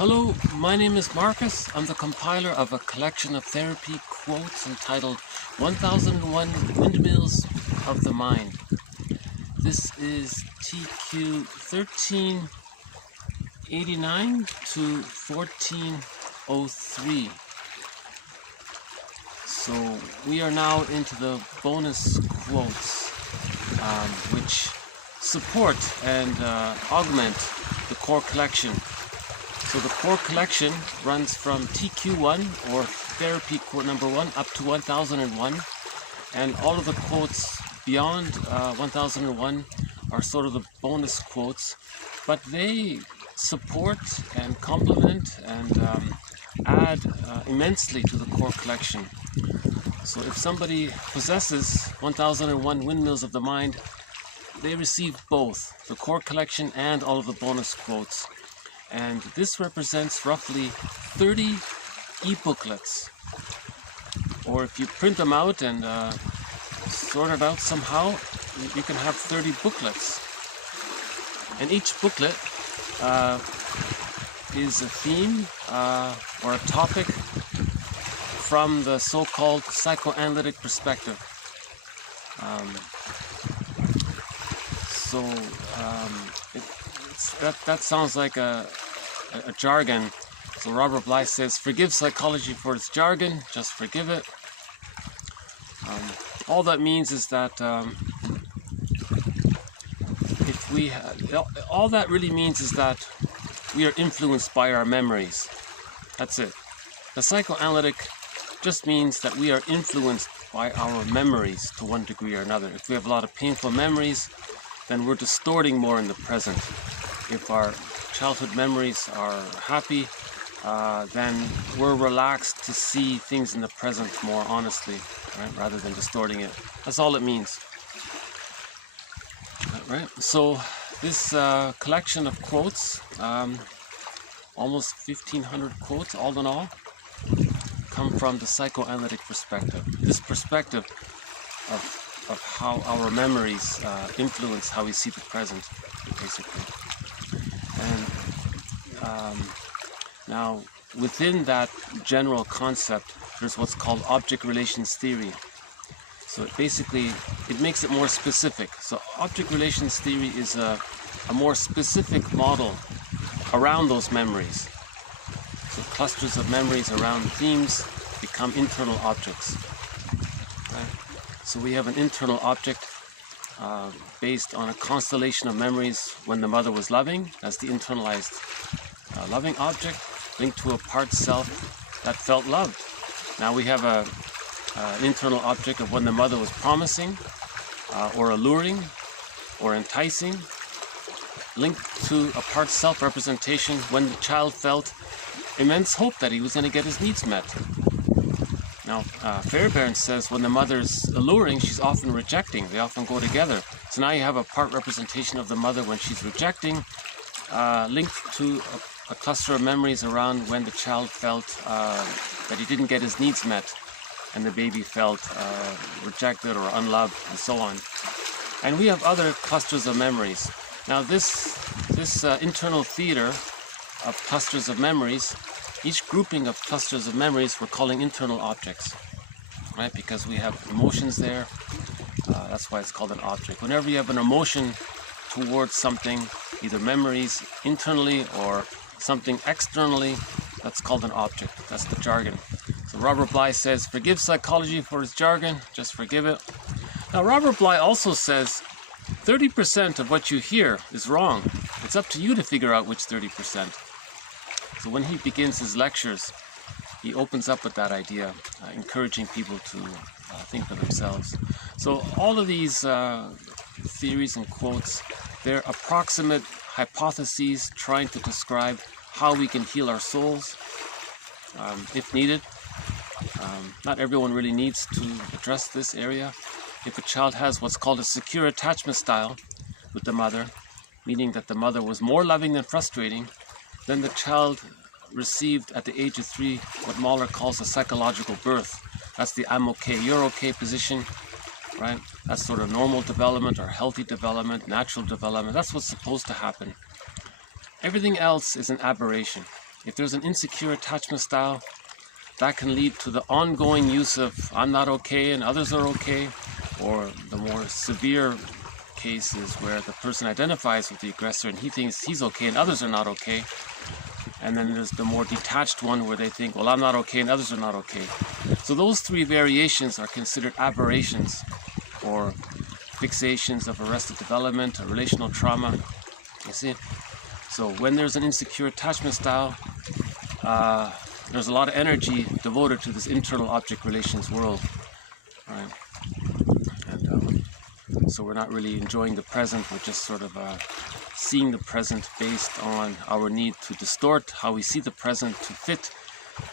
Hello, my name is Marcus. I'm the compiler of a collection of therapy quotes entitled 1001 Windmills of the Mind. This is TQ 1389 to 1403. So we are now into the bonus quotes, which support and augment the core collection. So the core collection runs from TQ1 or therapy quote number 1 up to 1001, and all of the quotes beyond 1001 are sort of the bonus quotes, but they support and complement and add immensely to the core collection. So if somebody possesses 1001 Windmills of the Mind, they receive both the core collection and all of the bonus quotes. And this represents roughly 30 e-booklets. Or if you print them out and sort it out somehow, you can have 30 booklets. And each booklet is a theme or a topic from the so-called psychoanalytic perspective. That sounds like a jargon. So Robert Bly says, "Forgive psychology for its jargon, just forgive it." All that means is that all that really means is that we are influenced by our memories. That's it. The psychoanalytic just means that we are influenced by our memories to one degree or another. If we have a lot of painful memories, then we're distorting more in the present. If our childhood memories are happy, then we're relaxed to see things in the present more honestly, right? Rather than distorting it. That's all it means. Right? So this collection of quotes, almost 1,500 quotes all in all, come from the psychoanalytic perspective. This perspective of how our memories influence how we see the present, basically. And now, within that general concept, there's what's called object relations theory. So it makes it more specific. So object relations theory is a more specific model around those memories. So clusters of memories around themes become internal objects. Right? So we have an internal object based on a constellation of memories when the mother was loving. That's the internalized loving object linked to a part self that felt loved. Now we have an internal object of when the mother was promising or alluring or enticing, linked to a part self representation when the child felt immense hope that he was going to get his needs met. Now, Fairbairn says when the mother's alluring, she's often rejecting. They often go together. So now you have a part representation of the mother when she's rejecting, linked to a cluster of memories around when the child felt that he didn't get his needs met, and the baby felt rejected or unloved, and so on. And we have other clusters of memories. Now, this internal theater of clusters of memories, each grouping of clusters of memories we're calling internal objects, right? Because we have emotions there. That's why it's called an object. Whenever you have an emotion towards something, either memories internally or something externally, that's called an object. That's the jargon. So Robert Bly says, "Forgive psychology for its jargon, just forgive it." Now Robert Bly also says 30% of what you hear is wrong. It's up to you to figure out which 30%. So when he begins his lectures, he opens up with that idea, encouraging people to think for themselves. So all of these theories and quotes, they're approximate hypotheses trying to describe how we can heal our souls, if needed. Not everyone really needs to address this area. If a child has what's called a secure attachment style with the mother, meaning that the mother was more loving than frustrating, then the child received at the age of 3 what Mahler calls a psychological birth. That's the "I'm okay, you're okay" position, right? That's sort of normal development or healthy development, natural development. That's what's supposed to happen. Everything else is an aberration. if there's an insecure attachment style, that can lead to the ongoing use of I'm not okay and others are okay, or the more severe cases where the person identifies with the aggressor and he thinks he's okay and others are not okay. And then there's the more detached one where they think, well, I'm not okay and others are not okay. So those three variations are considered aberrations or fixations of arrested development or relational trauma. You see? So when there's an insecure attachment style, there's a lot of energy devoted to this internal object relations world. Right? And so we're not really enjoying the present, we're just sort of seeing the present based on our need to distort how we see the present to fit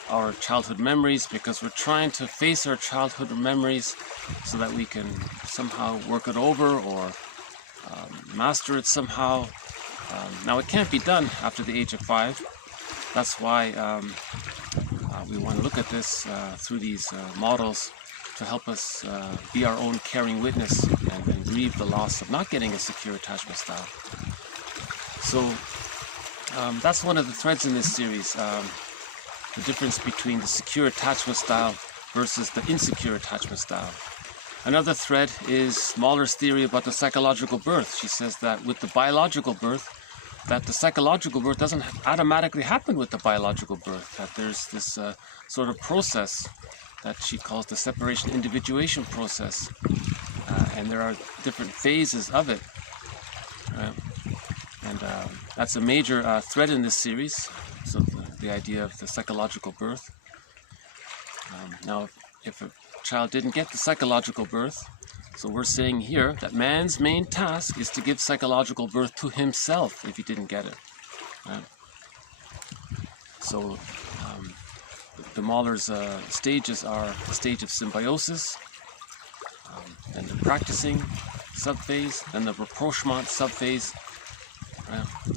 our childhood memories, because we're trying to face our childhood memories so that we can somehow work it over or master it somehow. Now it can't be done after the age of 5. That's why we want to look at this through these models to help us be our own caring witness and grieve the loss of not getting a secure attachment style. So that's one of the threads in this series, the difference between the secure attachment style versus the insecure attachment style. Another thread is Mahler's theory about the psychological birth. She says that with the biological birth, that the psychological birth doesn't automatically happen with the biological birth, that there's this sort of process that she calls the separation individuation process, and there are different phases of it. And that's a major thread in this series, so the idea of the psychological birth. Now, if a child didn't get the psychological birth, so we're saying here that man's main task is to give psychological birth to himself if he didn't get it. Right? So the Mahler's stages are the stage of symbiosis, then the practicing subphase, then the rapprochement subphase,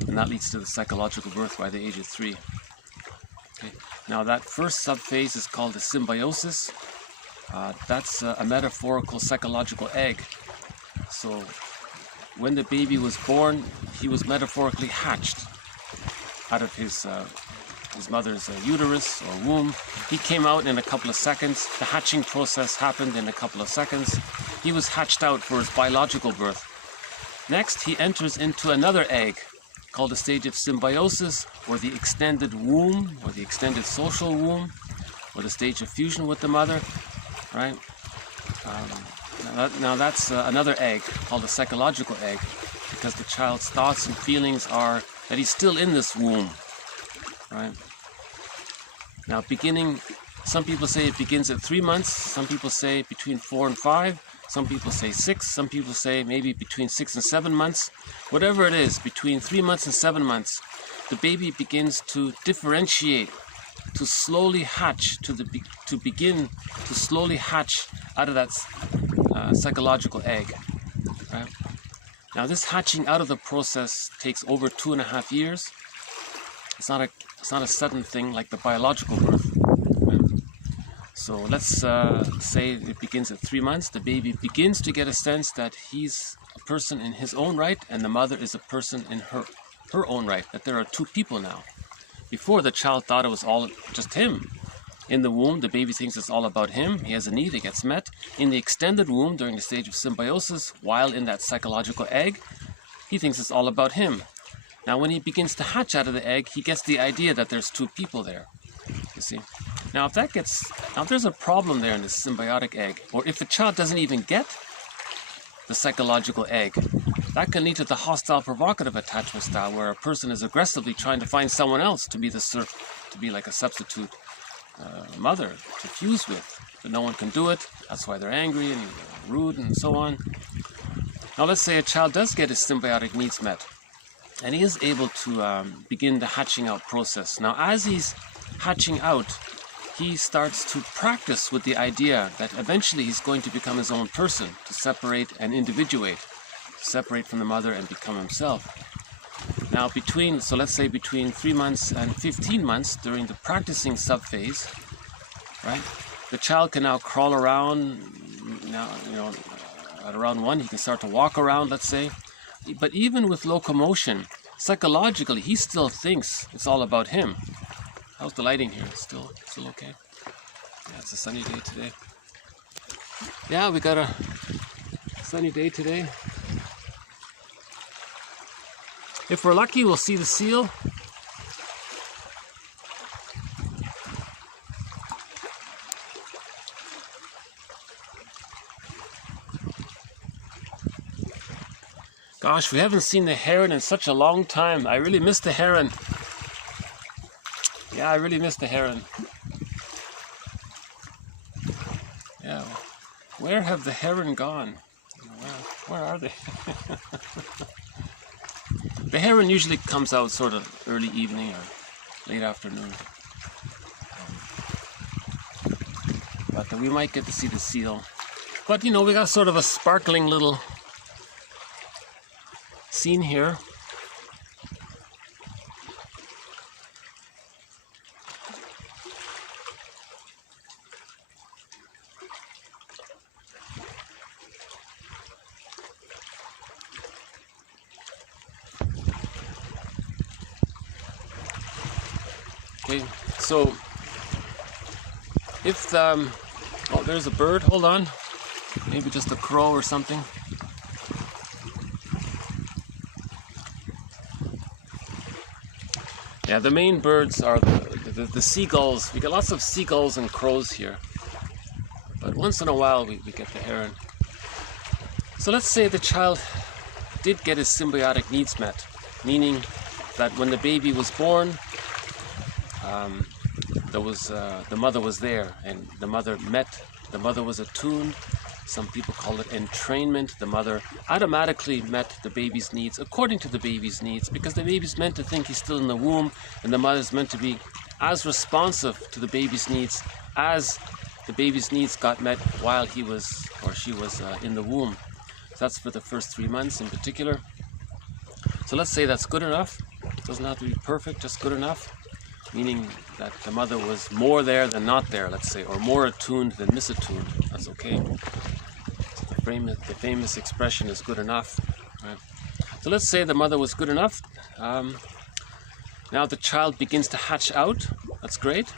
and that leads to the psychological birth by the age of 3. Okay. Now that first subphase is called the symbiosis. That's a metaphorical psychological egg. So when the baby was born, he was metaphorically hatched out of his mother's uterus or womb. He came out in a couple of seconds. The hatching process happened in a couple of seconds. He was hatched out for his biological birth. Next, he enters into another egg called the stage of symbiosis, or the extended womb, or the extended social womb, or the stage of fusion with the mother. Right? Now that's another egg called the psychological egg, because the child's thoughts and feelings are that he's still in this womb. Right? Now some people say it begins at 3 months, some people say between 4 and 5, some people say 6, some people say maybe between 6 and 7 months. Whatever it is, between 3 months and 7 months, the baby begins to differentiate, to slowly hatch, to begin to slowly hatch out of that psychological egg. Right? Now this hatching out of the process takes over 2.5 years. It's not a sudden thing like the biological birth. Right? So let's say it begins at 3 months. The baby begins to get a sense that he's a person in his own right and the mother is a person in her own right, that there are two people now. Before, the child thought it was all just him. In the womb, the baby thinks it's all about him. He has a need, it gets met. In the extended womb, during the stage of symbiosis, while in that psychological egg, he thinks it's all about him. Now, when he begins to hatch out of the egg, he gets the idea that there's two people there. You see? Now, if there's a problem there in this symbiotic egg, or if the child doesn't even get the psychological egg, that can lead to the hostile provocative attachment style, where a person is aggressively trying to find someone else to be like a substitute mother to fuse with, but no one can do it. That's why they're angry and rude and so on. Now let's say a child does get his symbiotic needs met, and he is able to begin the hatching out process. Now as he's hatching out, he starts to practice with the idea that eventually he's going to become his own person, to separate and individuate, separate from the mother and become himself. Now let's say between 3 months and 15 months, during the practicing subphase, right, the child can now crawl around. Now, at around 1, he can start to walk around, let's say. But even with locomotion, psychologically, he still thinks it's all about him. How's the lighting here? Still okay? Yeah, it's a sunny day today. Yeah, we got a sunny day today. If we're lucky, we'll see the seal. Gosh, we haven't seen the heron in such a long time. I really miss the heron. Yeah, I really miss the heron. Yeah, where have the heron gone? Where are they? The heron usually comes out sort of early evening or late afternoon. But we might get to see the seal. But you know, we got sort of a sparkling little scene here. Okay, so if oh, there's a bird, hold on, maybe just a crow or something. Yeah, the main birds are the seagulls. We get lots of seagulls and crows here, but once in a while we get the heron. So let's say the child did get his symbiotic needs met, meaning that when the baby was born, the mother was there, and the mother was attuned. Some people call it entrainment. The mother automatically met the baby's needs according to the baby's needs, because the baby's meant to think he's still in the womb, and the mother's meant to be as responsive to the baby's needs as the baby's needs got met while he was or she was in the womb. So that's for the first 3 months in particular. So let's say that's good enough. It doesn't have to be perfect, just good enough, meaning that the mother was more there than not there, let's say, or more attuned than misattuned. That's okay. So the famous expression is good enough. Right? So let's say the mother was good enough. Now the child begins to hatch out. That's great.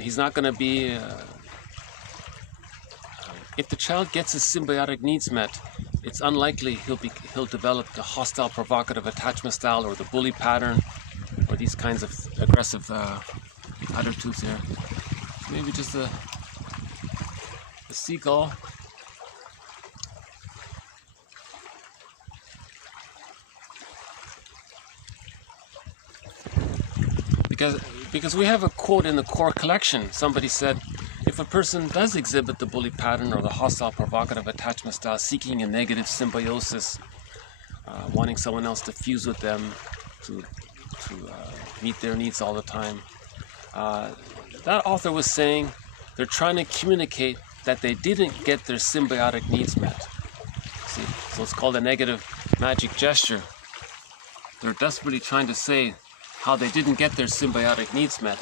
He's not going to be... if the child gets his symbiotic needs met, it's unlikely he'll develop the hostile provocative attachment style or the bully pattern or these kinds of aggressive attitudes here. Maybe just a seagull. Because we have a quote in the core collection. Somebody said, if a person does exhibit the bully pattern or the hostile provocative attachment style, seeking a negative symbiosis, wanting someone else to fuse with them, to meet their needs all the time, that author was saying they're trying to communicate that they didn't get their symbiotic needs met. See, so it's called a negative magic gesture. They're desperately trying to say how they didn't get their symbiotic needs met.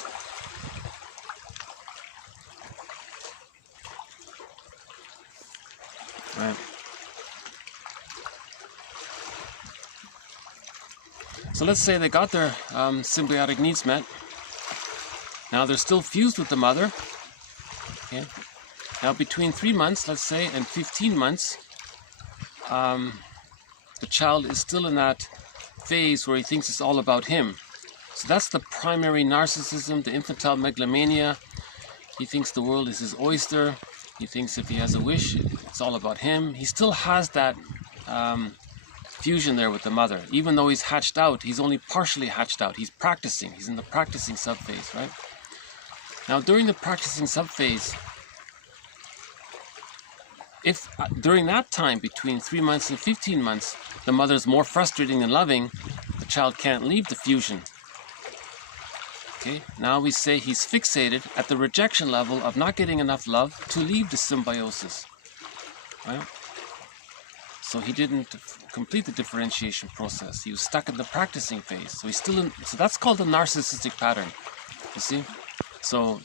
Right. So let's say they got their symbiotic needs met. Now they're still fused with the mother. Okay. Now between 3 months, let's say, and 15 months, the child is still in that phase where he thinks it's all about him. So that's the primary narcissism, the infantile megalomania. He thinks the world is his oyster. He thinks if he has a wish, it's all about him. He still has that fusion there with the mother. Even though he's hatched out, he's only partially hatched out. He's practicing. He's in the practicing subphase, right? Now, during the practicing subphase, if during that time, between 3 months and 15 months, the mother's more frustrating than loving, the child can't leave the fusion. Okay, now we say he's fixated at the rejection level of not getting enough love to leave the symbiosis. Right? So he didn't complete the differentiation process. He was stuck in the practicing phase. So he's still in. So that's called the narcissistic pattern. You see? So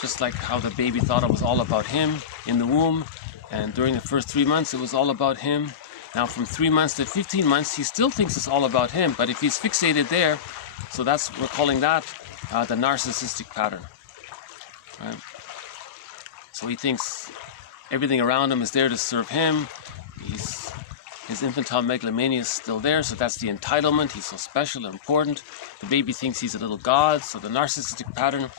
just like how the baby thought it was all about him in the womb, and during the first 3 months it was all about him. Now from 3 months to 15 months, he still thinks it's all about him, but if he's fixated there, so we're calling that the narcissistic pattern. Right? So he thinks everything around him is there to serve him. His infantile megalomania is still there, so that's the entitlement. He's so special and important. The baby thinks he's a little god, so the narcissistic pattern,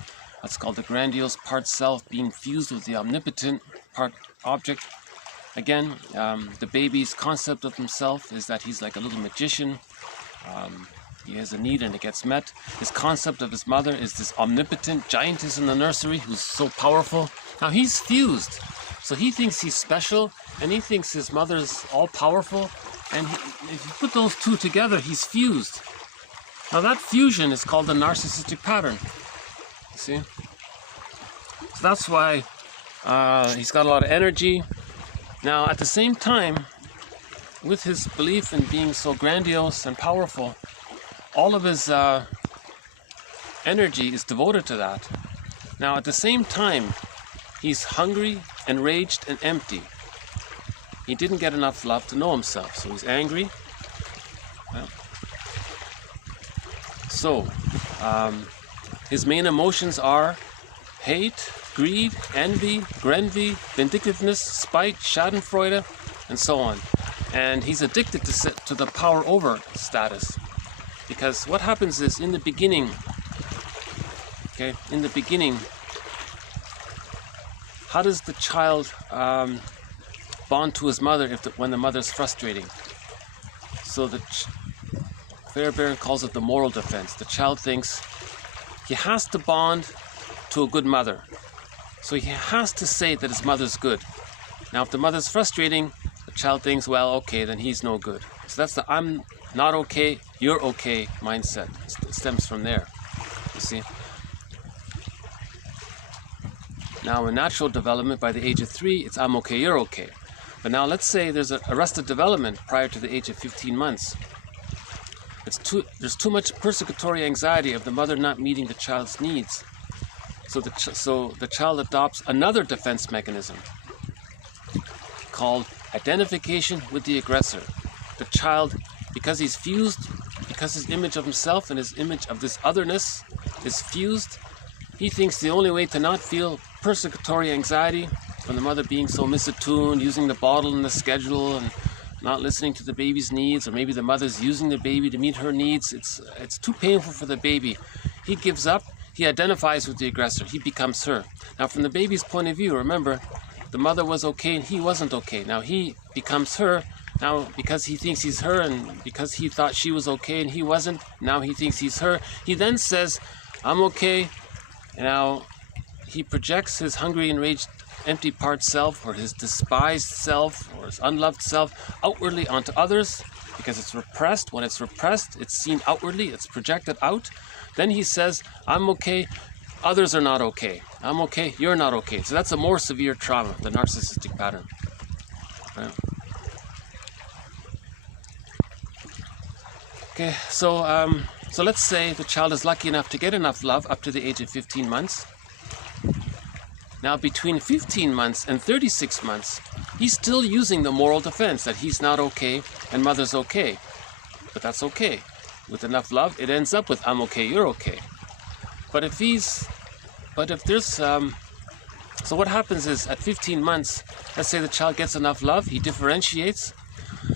that's called the grandiose part self being fused with the omnipotent part object. Again, the baby's concept of himself is that he's like a little magician. He has a need and it gets met. His concept of his mother is this omnipotent giantess in the nursery who's so powerful. Now he's fused. So he thinks he's special and he thinks his mother's all powerful. And if you put those two together, he's fused. Now that fusion is called the narcissistic pattern. You see? So that's why he's got a lot of energy. Now at the same time, with his belief in being so grandiose and powerful, all of his energy is devoted to that. Now at the same time, he's hungry, enraged, and empty. He didn't get enough love to know himself, so he's angry. So, his main emotions are hate, greed, envy, grenvy, vindictiveness, spite, schadenfreude, and so on. And he's addicted to the power over status. Because what happens is in the beginning, how does the child bond to his mother when the mother's frustrating? So Fairbairn calls it the moral defense. The child thinks he has to bond to a good mother. So he has to say that his mother's good. Now if the mother's frustrating, the child thinks, well, okay, then he's no good. So that's the I'm not okay, you're okay mindset. It stems from there, you see. Now in natural development, by the age of 3, it's I'm okay, you're okay. But now let's say there's arrested development prior to the age of 15 months. There's too much persecutory anxiety of the mother not meeting the child's needs. So the child adopts another defense mechanism called identification with the aggressor. The child, because he's fused, because his image of himself and his image of this otherness is fused, he thinks the only way to not feel persecutory anxiety from the mother being so misattuned, using the bottle and the schedule and not listening to the baby's needs, or maybe the mother's using the baby to meet her needs, it's too painful for the baby. He gives up, he identifies with the aggressor, he becomes her. Now from the baby's point of view, remember, the mother was okay and he wasn't okay. Now he becomes her. Now, because he thinks he's her and because he thought she was okay and he wasn't, now he thinks he's her. He then says, I'm okay. And now he projects his hungry, enraged, empty part self, or his despised self, or his unloved self, outwardly onto others, because it's repressed. When it's repressed, it's seen outwardly, it's projected out. Then he says, I'm okay, others are not okay. I'm okay, you're not okay. So that's a more severe trauma, the narcissistic pattern. Right? Okay, so let's say the child is lucky enough to get enough love up to the age of 15 months. Now between 15 months and 36 months, he's still using the moral defense that he's not okay and mother's okay. But that's okay. With enough love, it ends up with I'm okay, you're okay. But if there's, so what happens is at 15 months, let's say the child gets enough love, he differentiates.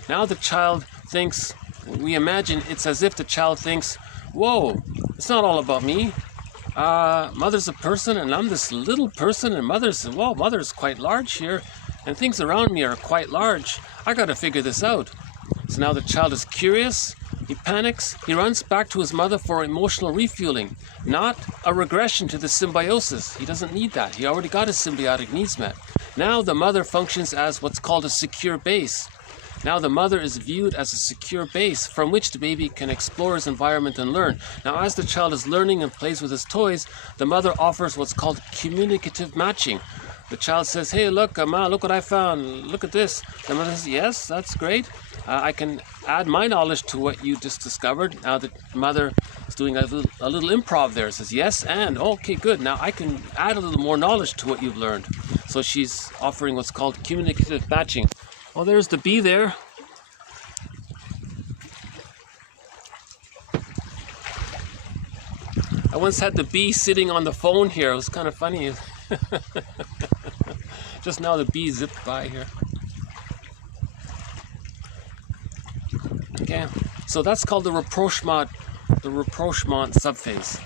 Now the child thinks, we imagine it's as if the child thinks, whoa, it's not all about me. Mother's a person and I'm this little person, and mother's quite large here and things around me are quite large. I gotta figure this out. So now the child is curious, he panics, he runs back to his mother for emotional refueling, not a regression to the symbiosis. He doesn't need that. He already got his symbiotic needs met. Now the mother functions as what's called a secure base. Now the mother is viewed as a secure base from which the baby can explore his environment and learn. Now as the child is learning and plays with his toys, the mother offers what's called communicative matching. The child says, hey, look, Ma, look what I found. Look at this. The mother says, yes, that's great. I can add my knowledge to what you just discovered. Now the mother is doing a little improv there. Says, yes, and okay, good. Now I can add a little more knowledge to what you've learned. So she's offering what's called communicative matching. Well, there's the bee there. I once had the bee sitting on the phone here. It was kind of funny. Just now the bee zipped by here. Okay, so that's called the rapprochement subphase.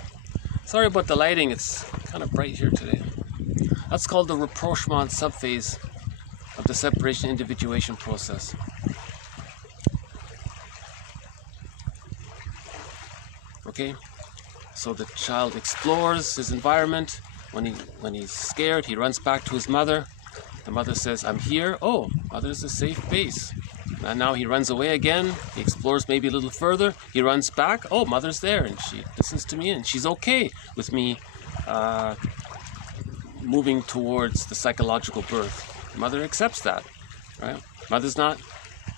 Sorry about the lighting, it's kind of bright here today. That's called the rapprochement subphase of the separation individuation process. Okay, so the child explores his environment. When he's scared, he runs back to his mother. The mother says, "I'm here." Oh, mother's a safe base. And now he runs away again. He explores maybe a little further. He runs back. Oh, mother's there, and she listens to me, and she's okay with me moving towards the psychological birth. Mother accepts that, right? Mother's not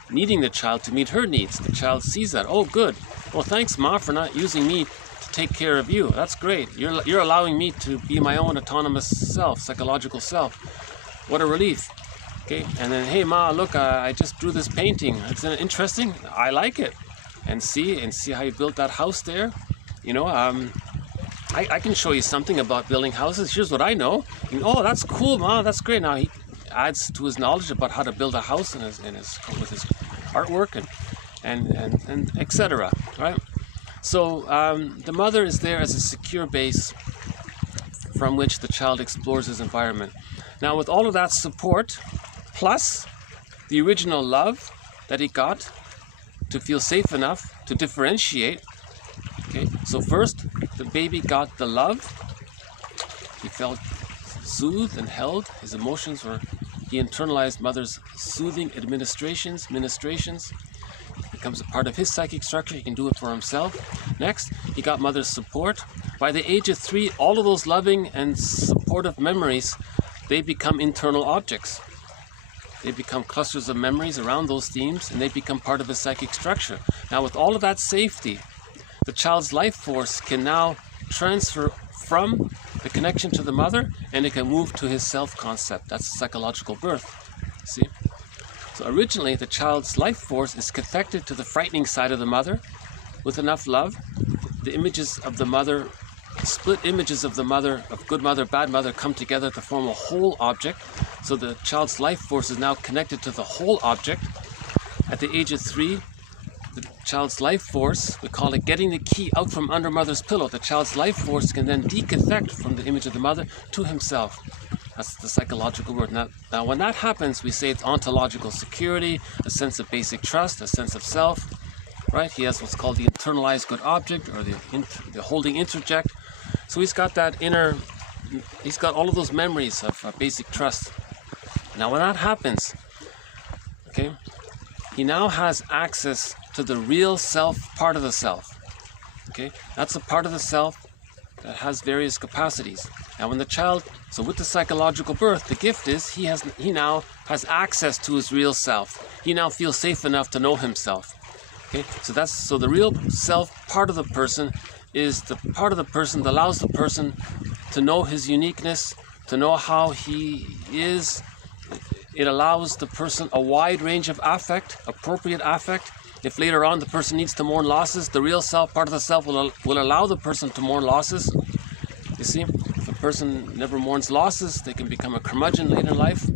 needing the child to meet her needs. The child sees that. Oh, good. Well, thanks, Ma, for not using me to take care of you. That's great. You're allowing me to be my own autonomous self, psychological self. What a relief. Okay, and then, hey, Ma, look, I just drew this painting. Isn't it interesting? I like it. And see how you built that house there. You know, I can show you something about building houses. Here's what I know. Oh, that's cool, Ma. That's great. Now he adds to his knowledge about how to build a house with his artwork and etc. Right? So the mother is there as a secure base from which the child explores his environment. Now, with all of that support, plus the original love that he got to feel safe enough to differentiate. Okay, so first the baby got the love. He felt soothed and held. His emotions were, he internalized mother's soothing ministrations. It becomes a part of his psychic structure. He can do it for himself. Next, he got mother's support. By the age of 3, all of those loving and supportive memories, they become internal objects. They become clusters of memories around those themes, and they become part of his psychic structure. Now, with all of that safety, the child's life force can now transfer from the connection to the mother, and it can move to his self-concept. That's psychological birth. See? So originally, the child's life force is cathected to the frightening side of the mother. With enough love, the images of the mother, split images of the mother, of good mother, bad mother, come together to form a whole object. So the child's life force is now connected to the whole object. At the age of 3, the child's life force, we call it getting the key out from under mother's pillow. The child's life force can then decathect from the image of the mother to himself. That's the psychological word. Now when that happens, we say it's ontological security, a sense of basic trust, a sense of self, right? He has what's called the internalized good object, or the holding interject. So he's got that inner, he's got all of those memories of basic trust. Now when that happens, okay, he now has access to the real self part of the self. Okay, that's a part of the self that has various capacities. Now when the child, so with the psychological birth, the gift is he now has access to his real self. He now feels safe enough to know himself. Okay, so the real self part of the person is the part of the person that allows the person to know his uniqueness, to know how he is. It allows the person a wide range of affect, appropriate affect. If later on the person needs to mourn losses, the real self part of the self will allow the person to mourn losses. You see, if a person never mourns losses, they can become a curmudgeon later in life.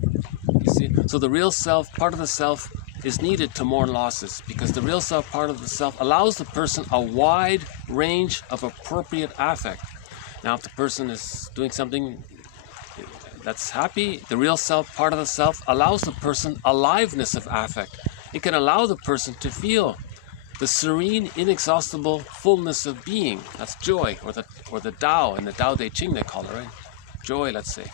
You see, so the real self part of the self is needed to mourn losses, because the real self part of the self allows the person a wide range of appropriate affect. Now, if the person is doing something that's happy, the real self part of the self allows the person aliveness of affect. It can allow the person to feel the serene, inexhaustible fullness of being. That's joy, or the Tao, in the Tao Te Ching they call it, right? Joy, let's say.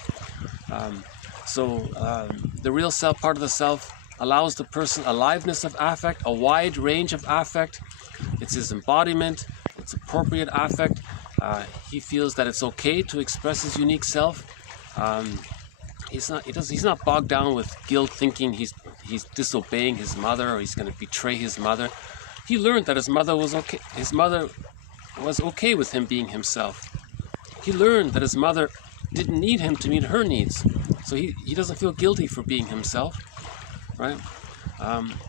The real self part of the self allows the person aliveness of affect, a wide range of affect. It's his embodiment, it's appropriate affect. He feels that it's okay to express his unique self. He's not bogged down with guilt, thinking he's disobeying his mother, or he's going to betray his mother. He learned that his mother was okay. His mother was okay with him being himself. He learned that his mother didn't need him to meet her needs, so he doesn't feel guilty for being himself, right?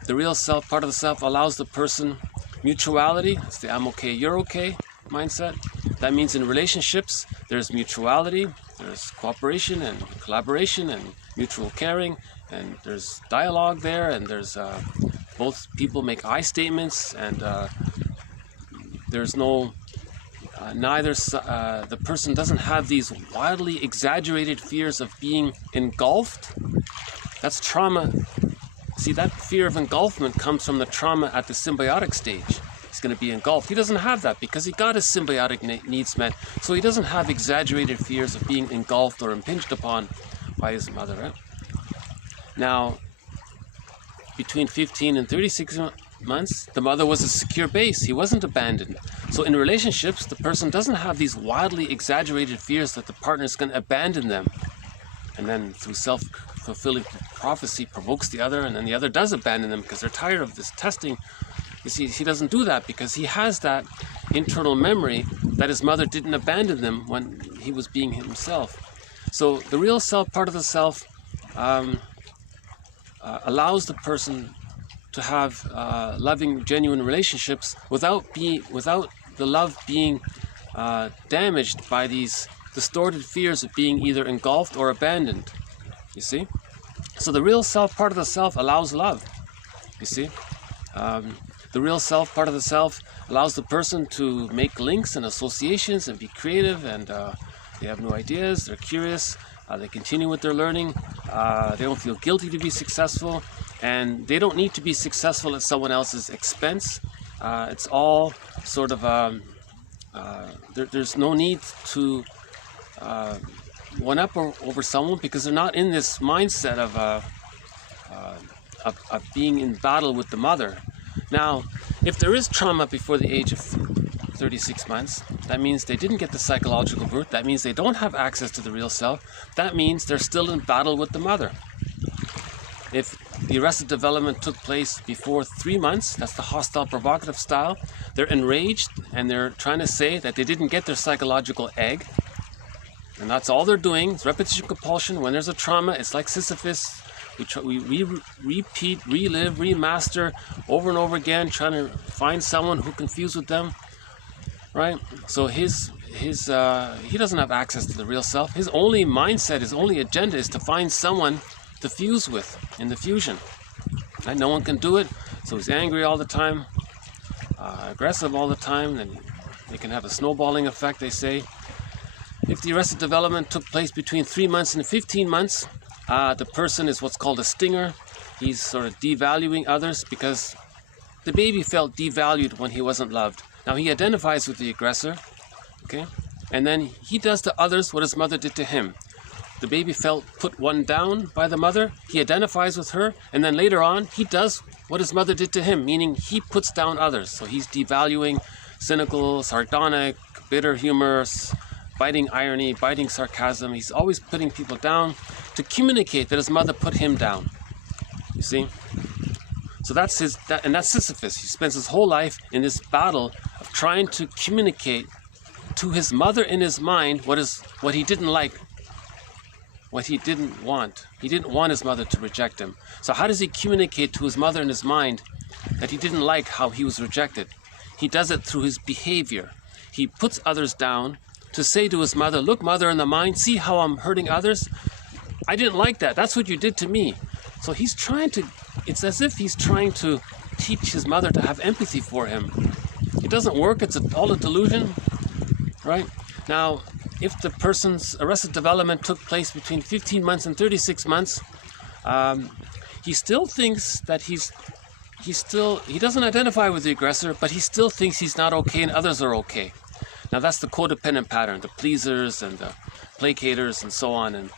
The real self part of the self allows the person mutuality. It's the I'm okay, you're okay mindset. That means in relationships, there's mutuality, there's cooperation and collaboration and mutual caring, and there's dialogue there, and there's both people make I statements, and there's no the person doesn't have these wildly exaggerated fears of being engulfed. That's trauma. See, that fear of engulfment comes from the trauma at the symbiotic stage. He's going to be engulfed. He doesn't have that because he got his symbiotic needs met. So he doesn't have exaggerated fears of being engulfed or impinged upon by his mother. Right? Now, between 15 and 36 months, the mother was a secure base. He wasn't abandoned. So in relationships, the person doesn't have these wildly exaggerated fears that the partner is going to abandon them. And then through self-fulfilling prophecy provokes the other, and then the other does abandon them because they're tired of this testing. You see, he doesn't do that because he has that internal memory that his mother didn't abandon them when he was being himself. So the real self, part of the self, allows the person to have loving, genuine relationships without the love being damaged by these distorted fears of being either engulfed or abandoned. You see? So the real self, part of the self, allows love. You see? The real self, part of the self, allows the person to make links and associations and be creative, and they have new ideas, they're curious, they continue with their learning, they don't feel guilty to be successful, and they don't need to be successful at someone else's expense. It's all sort of, there's no need to one up over someone because they're not in this mindset of being in battle with the mother. Now, if there is trauma before the age of 36 months, that means they didn't get the psychological birth. That means they don't have access to the real self. That means they're still in battle with the mother. If the arrested development took place before 3 months, that's the hostile provocative style, they're enraged and they're trying to say that they didn't get their psychological egg. And that's all they're doing. It's repetition compulsion. When there's a trauma, it's like Sisyphus. We repeat, relive, remaster over and over again, trying to find someone who can fuse with them, right? So he doesn't have access to the real self. His only mindset, his only agenda is to find someone to fuse with in the fusion. And no one can do it, so he's angry all the time, aggressive all the time, and they can have a snowballing effect, they say. If the arrested development took place between 3 months and 15 months, the person is what's called a stinger. He's sort of devaluing others because the baby felt devalued when he wasn't loved. Now he identifies with the aggressor, okay? And then he does to others what his mother did to him. The baby felt put one down by the mother, he identifies with her, and then later on he does what his mother did to him, meaning he puts down others. So he's devaluing, cynical, sardonic, bitter humor, biting irony, biting sarcasm. He's always putting people down to communicate that his mother put him down. You see? So that's that's Sisyphus. He spends his whole life in this battle of trying to communicate to his mother in his mind what he didn't like, what he didn't want. He didn't want his mother to reject him. So how does he communicate to his mother in his mind that he didn't like how he was rejected? He does it through his behavior. He puts others down to say to his mother, look, mother, in the mind, see how I'm hurting others? I didn't like that. That's what you did to me. So he's trying to, it's as if he's trying to teach his mother to have empathy for him. It doesn't work. It's all a delusion, right? Now, if the person's arrested development took place between 15 months and 36 months, he still thinks that he doesn't identify with the aggressor, but he still thinks he's not okay and others are okay. Now that's the codependent pattern, the pleasers and the placators and so on,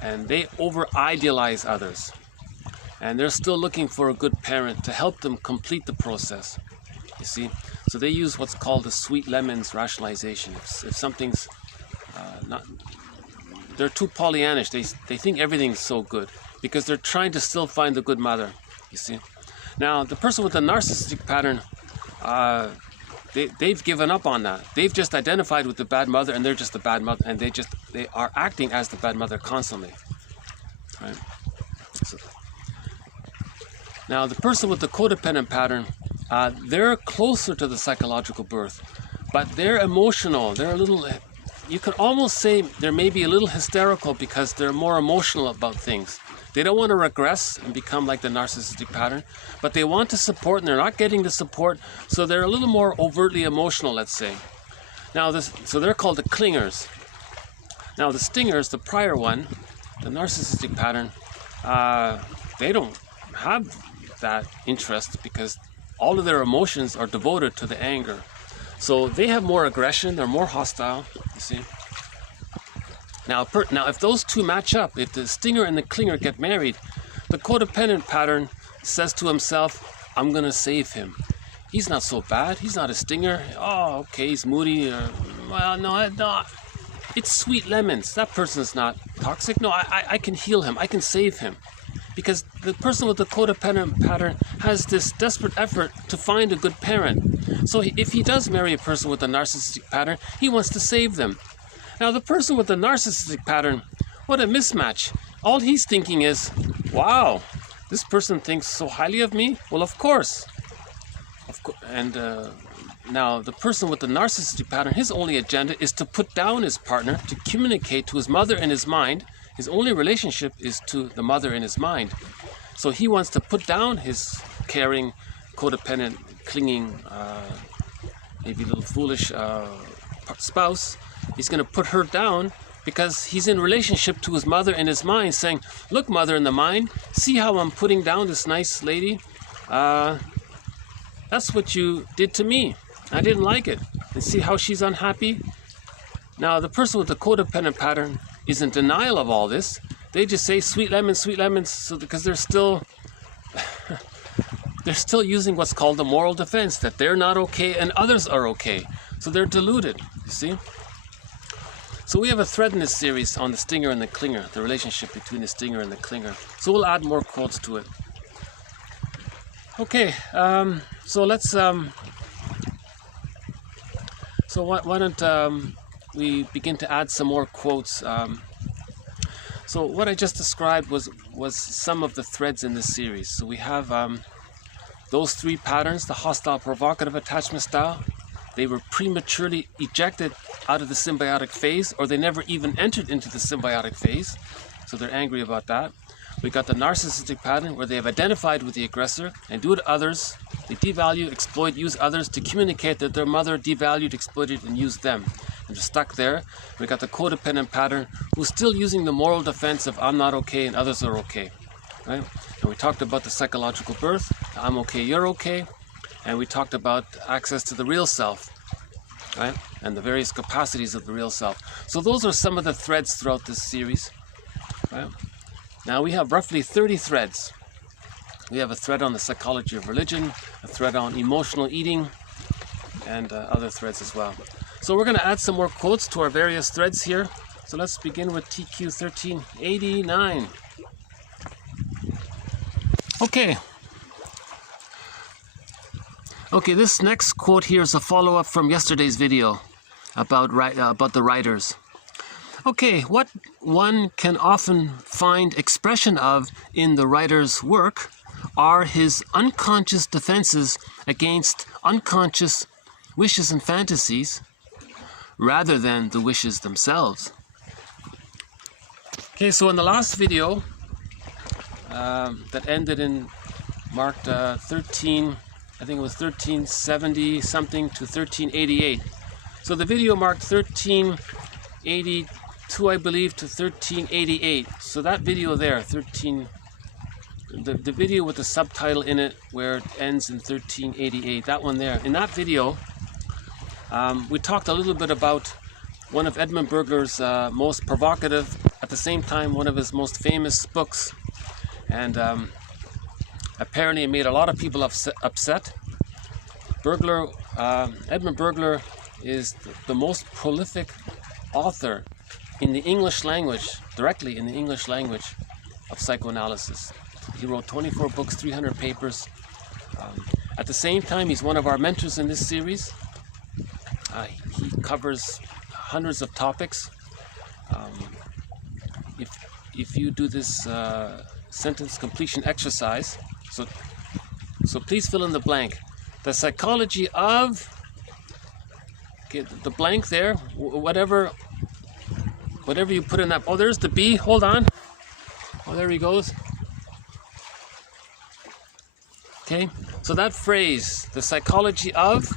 and they over-idealize others. And they're still looking for a good parent to help them complete the process, you see. So they use what's called the sweet lemons rationalization. If something's they're too Pollyannish, they think everything's so good because they're trying to still find the good mother, you see. Now the person with the narcissistic pattern, they've given up on that. They've just identified with the bad mother, and they're just the bad mother, and they are acting as the bad mother constantly. Right? So, now the person with the codependent pattern, they're closer to the psychological birth. but they're emotional. They're a little, you could almost say they're maybe a little hysterical because they're more emotional about things. They don't want to regress and become like the narcissistic pattern, but they want to support and they're not getting the support, so they're a little more overtly emotional, let's say. Now so they're called the clingers. Now the stingers, the prior one, the narcissistic pattern, they don't have that interest because all of their emotions are devoted to the anger. So they have more aggression, they're more hostile, you see. Now if those two match up, if the stinger and the clinger get married, the codependent pattern says to himself, I'm going to save him. He's not so bad, he's not a stinger. Oh, okay, he's moody. Well, no, it's sweet lemons. That person's not toxic. No, I can heal him, I can save him. Because the person with the codependent pattern has this desperate effort to find a good parent. So if he does marry a person with a narcissistic pattern, he wants to save them. Now the person with the narcissistic pattern, what a mismatch. All he's thinking is, wow, this person thinks so highly of me? Well, of course. And now the person with the narcissistic pattern, his only agenda is to put down his partner, to communicate to his mother in his mind. His only relationship is to the mother in his mind. So he wants to put down his caring, codependent, clinging, maybe a little foolish spouse. He's going to put her down because he's in relationship to his mother in his mind, saying, look, mother in the mind, see how I'm putting down this nice lady? That's what you did to me. I didn't like it. And see how she's unhappy? Now, the person with the codependent pattern is in denial of all this. They just say sweet lemons, so because they're still using what's called the moral defense, that they're not okay and others are okay. So they're deluded, you see. So we have a thread in this series on the stinger and the clinger, the relationship between the stinger and the clinger. So we'll add more quotes to it. Okay, so let's so why don't we begin to add some more quotes. So what I just described was some of the threads in this series. So we have those three patterns: the hostile provocative attachment style. They were prematurely ejected out of the symbiotic phase, or they never even entered into the symbiotic phase. So they're angry about that. We got the narcissistic pattern, where they have identified with the aggressor and do it to others. They devalue, exploit, use others to communicate that their mother devalued, exploited, and used them. And they're stuck there. We got the codependent pattern, who's still using the moral defense of I'm not okay and others are okay. Right? And we talked about the psychological birth, I'm okay, you're okay. And we talked about access to the real self, right? And the various capacities of the real self. So those are some of the threads throughout this series. Right? Now we have roughly 30 threads. We have a thread on the psychology of religion, a thread on emotional eating, and other threads as well. So we're going to add some more quotes to our various threads here. So let's begin with TQ 1389. Okay, this next quote here is a follow-up from yesterday's video about the writers. Okay, what one can often find expression of in the writer's work are his unconscious defenses against unconscious wishes and fantasies rather than the wishes themselves. Okay, so in the last video that ended in marked 1370 something to 1388. So the video marked 1382, I believe, to 1388. So that video there, the video with the subtitle in it where it ends in 1388, that one there. In that video, we talked a little bit about one of Edmund Bergler's most provocative, at the same time one of his most famous books, and apparently it made a lot of people upset. Edmund Bergler is the most prolific author in the English language, directly in the English language, of psychoanalysis. He wrote 24 books, 300 papers. At the same time, he's one of our mentors in this series. He covers hundreds of topics. If you do this sentence completion exercise, so please fill in the blank. The psychology of Okay, the blank there, whatever you put in that. Oh, there's the B. Hold on. Oh, there he goes. Okay, so that phrase, the psychology of.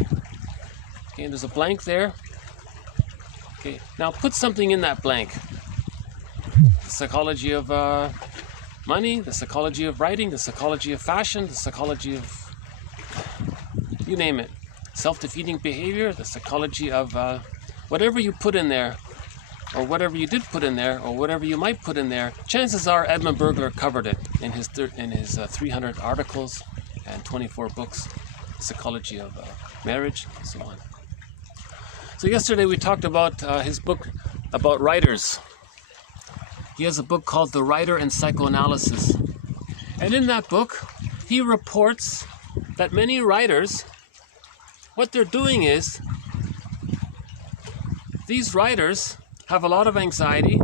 Okay, there's a blank there. Okay, now put something in that blank. The psychology of money, the psychology of writing, the psychology of fashion, the psychology of, you name it. Self-defeating behavior, the psychology of whatever you put in there, or whatever you did put in there, or whatever you might put in there. Chances are Edmund Bergler covered it in his 300 articles and 24 books, the psychology of marriage, and so on. So yesterday we talked about his book about writers. He has a book called The Writer and Psychoanalysis. And in that book, he reports that many writers, what they're doing is, these writers have a lot of anxiety,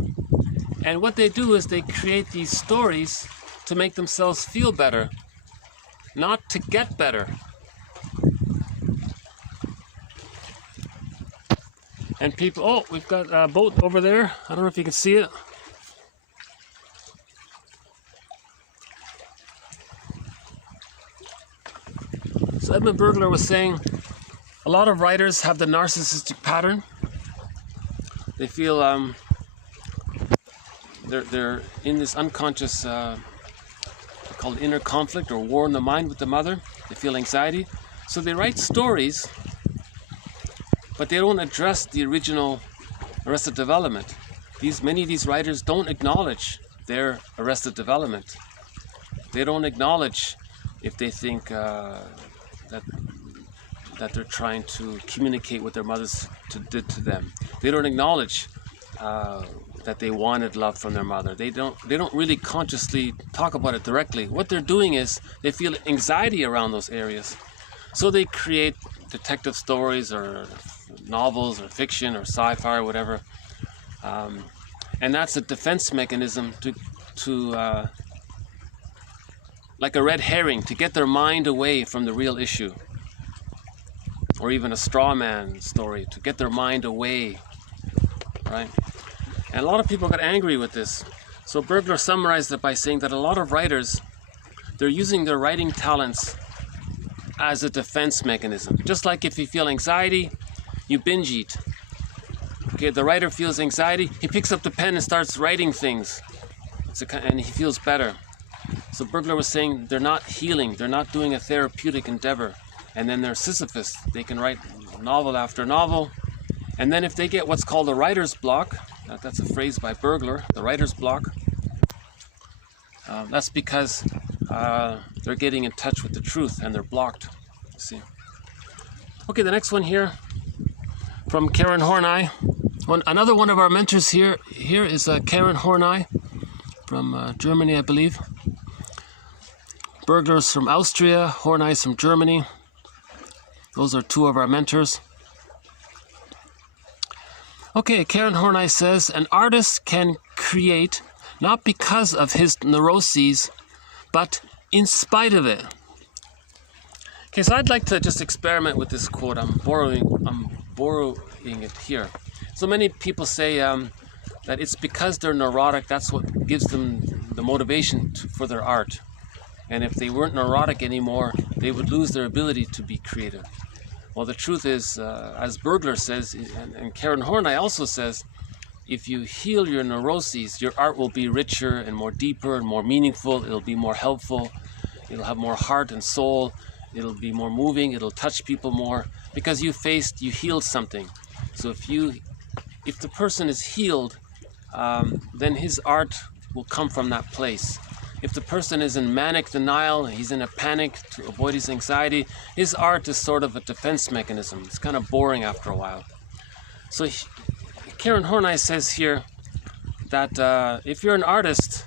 and what they do is they create these stories to make themselves feel better, not to get better. And people, oh, we've got a boat over there. I don't know if you can see it. So Edmund Bergler was saying a lot of writers have the narcissistic pattern. They feel they're in this unconscious called inner conflict or war in the mind with the mother. They feel anxiety. So they write stories, but they don't address the original arrested development. Many of these writers don't acknowledge their arrested development. They don't acknowledge if they think that they're trying to communicate what their mothers did to them. They don't acknowledge that they wanted love from their mother. They don't really consciously talk about it directly. What they're doing is they feel anxiety around those areas. So they create detective stories or novels or fiction or sci-fi or whatever. And that's a defense mechanism to like a red herring, to get their mind away from the real issue. Or even a straw man story, to get their mind away, right? And a lot of people got angry with this. So Bergler summarized it by saying that a lot of writers, they're using their writing talents as a defense mechanism. Just like if you feel anxiety, you binge eat. Okay, the writer feels anxiety, he picks up the pen and starts writing things. And he feels better. So Bergler was saying they're not healing, they're not doing a therapeutic endeavor. And then they're Sisyphus. They can write novel after novel. And then if they get what's called a writer's block, that's a phrase by Bergler, the writer's block, that's because they're getting in touch with the truth and they're blocked. See. Okay, the next one here from Karen Horney. Another one of our mentors here is Karen Horney from Germany, I believe. Bergler's from Austria, Horney's from Germany. Those are two of our mentors. Okay, Karen Horney says, an artist can create not because of his neuroses, but in spite of it. Okay, so I'd like to just experiment with this quote. I'm borrowing it here. So many people say that it's because they're neurotic, that's what gives them the motivation for their art. And if they weren't neurotic anymore, they would lose their ability to be creative. Well, the truth is, as Bergler says, and Karen Horney also says, if you heal your neuroses, your art will be richer and more deeper and more meaningful. It'll be more helpful. It'll have more heart and soul. It'll be more moving. It'll touch people more because you healed something. So if the person is healed, then his art will come from that place. If the person is in manic denial, he's in a panic to avoid his anxiety, his art is sort of a defense mechanism. It's kind of boring after a while. So Karen Horney says here that if you're an artist,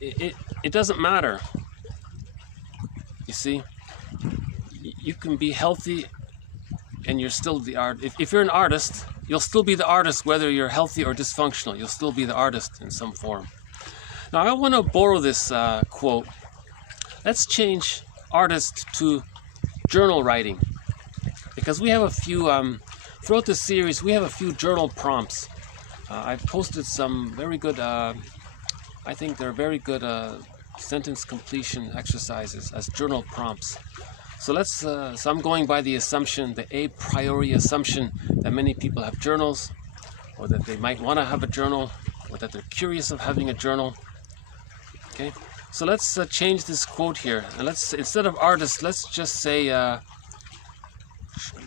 it doesn't matter. You see, you can be healthy and you're still the art. If you're an artist, you'll still be the artist whether you're healthy or dysfunctional. You'll still be the artist in some form. Now I want to borrow this quote. Let's change artist to journal writing, because we have a few throughout this series, we have a few journal prompts. I've posted some very good, I think they're very good sentence completion exercises as journal prompts. So so I'm going by the assumption, the a priori assumption that many people have journals, or that they might want to have a journal, or that they're curious of having a journal. Okay, so let's change this quote here, and let's, instead of artist, let's just say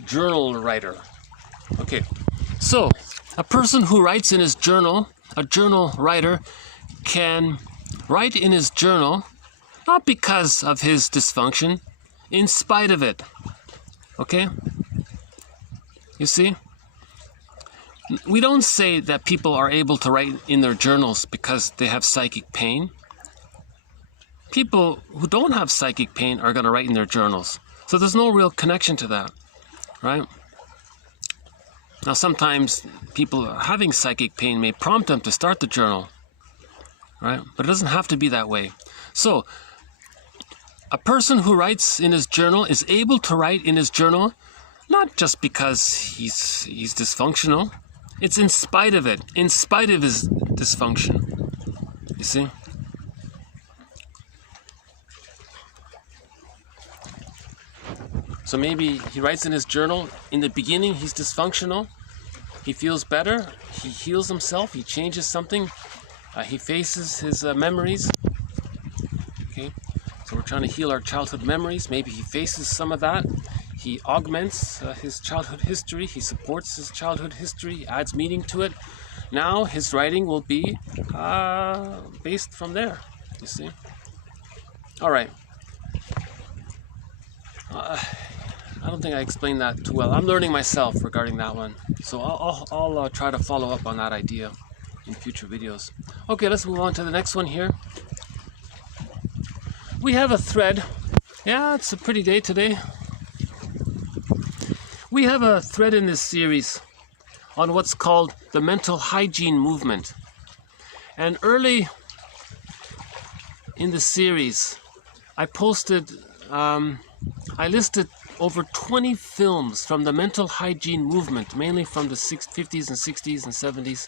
journal writer. Okay, so a person who writes in his journal, a journal writer, can write in his journal not because of his dysfunction, in spite of it. Okay? You see? We don't say that people are able to write in their journals because they have psychic pain. People who don't have psychic pain are going to write in their journals. So there's no real connection to that, right? Now sometimes people having psychic pain may prompt them to start the journal, right? But it doesn't have to be that way. So a person who writes in his journal is able to write in his journal not just because he's dysfunctional. It's in spite of it, in spite of his dysfunction. You see? So maybe he writes in his journal, in the beginning he's dysfunctional, he feels better, he heals himself, he changes something, he faces his memories. Okay, so we're trying to heal our childhood memories. Maybe he faces some of that, he augments his childhood history, he supports his childhood history, adds meaning to it. Now his writing will be based from there, you see. All right. I don't think I explained that too well. I'm learning myself regarding that one. So I'll try to follow up on that idea in future videos. Okay, let's move on to the next one here. We have a thread. Yeah, it's a pretty day today. We have a thread in this series on what's called the mental hygiene movement. And early in the series, I posted, I listed over 20 films from the mental hygiene movement, mainly from the 50s and 60s and 70s.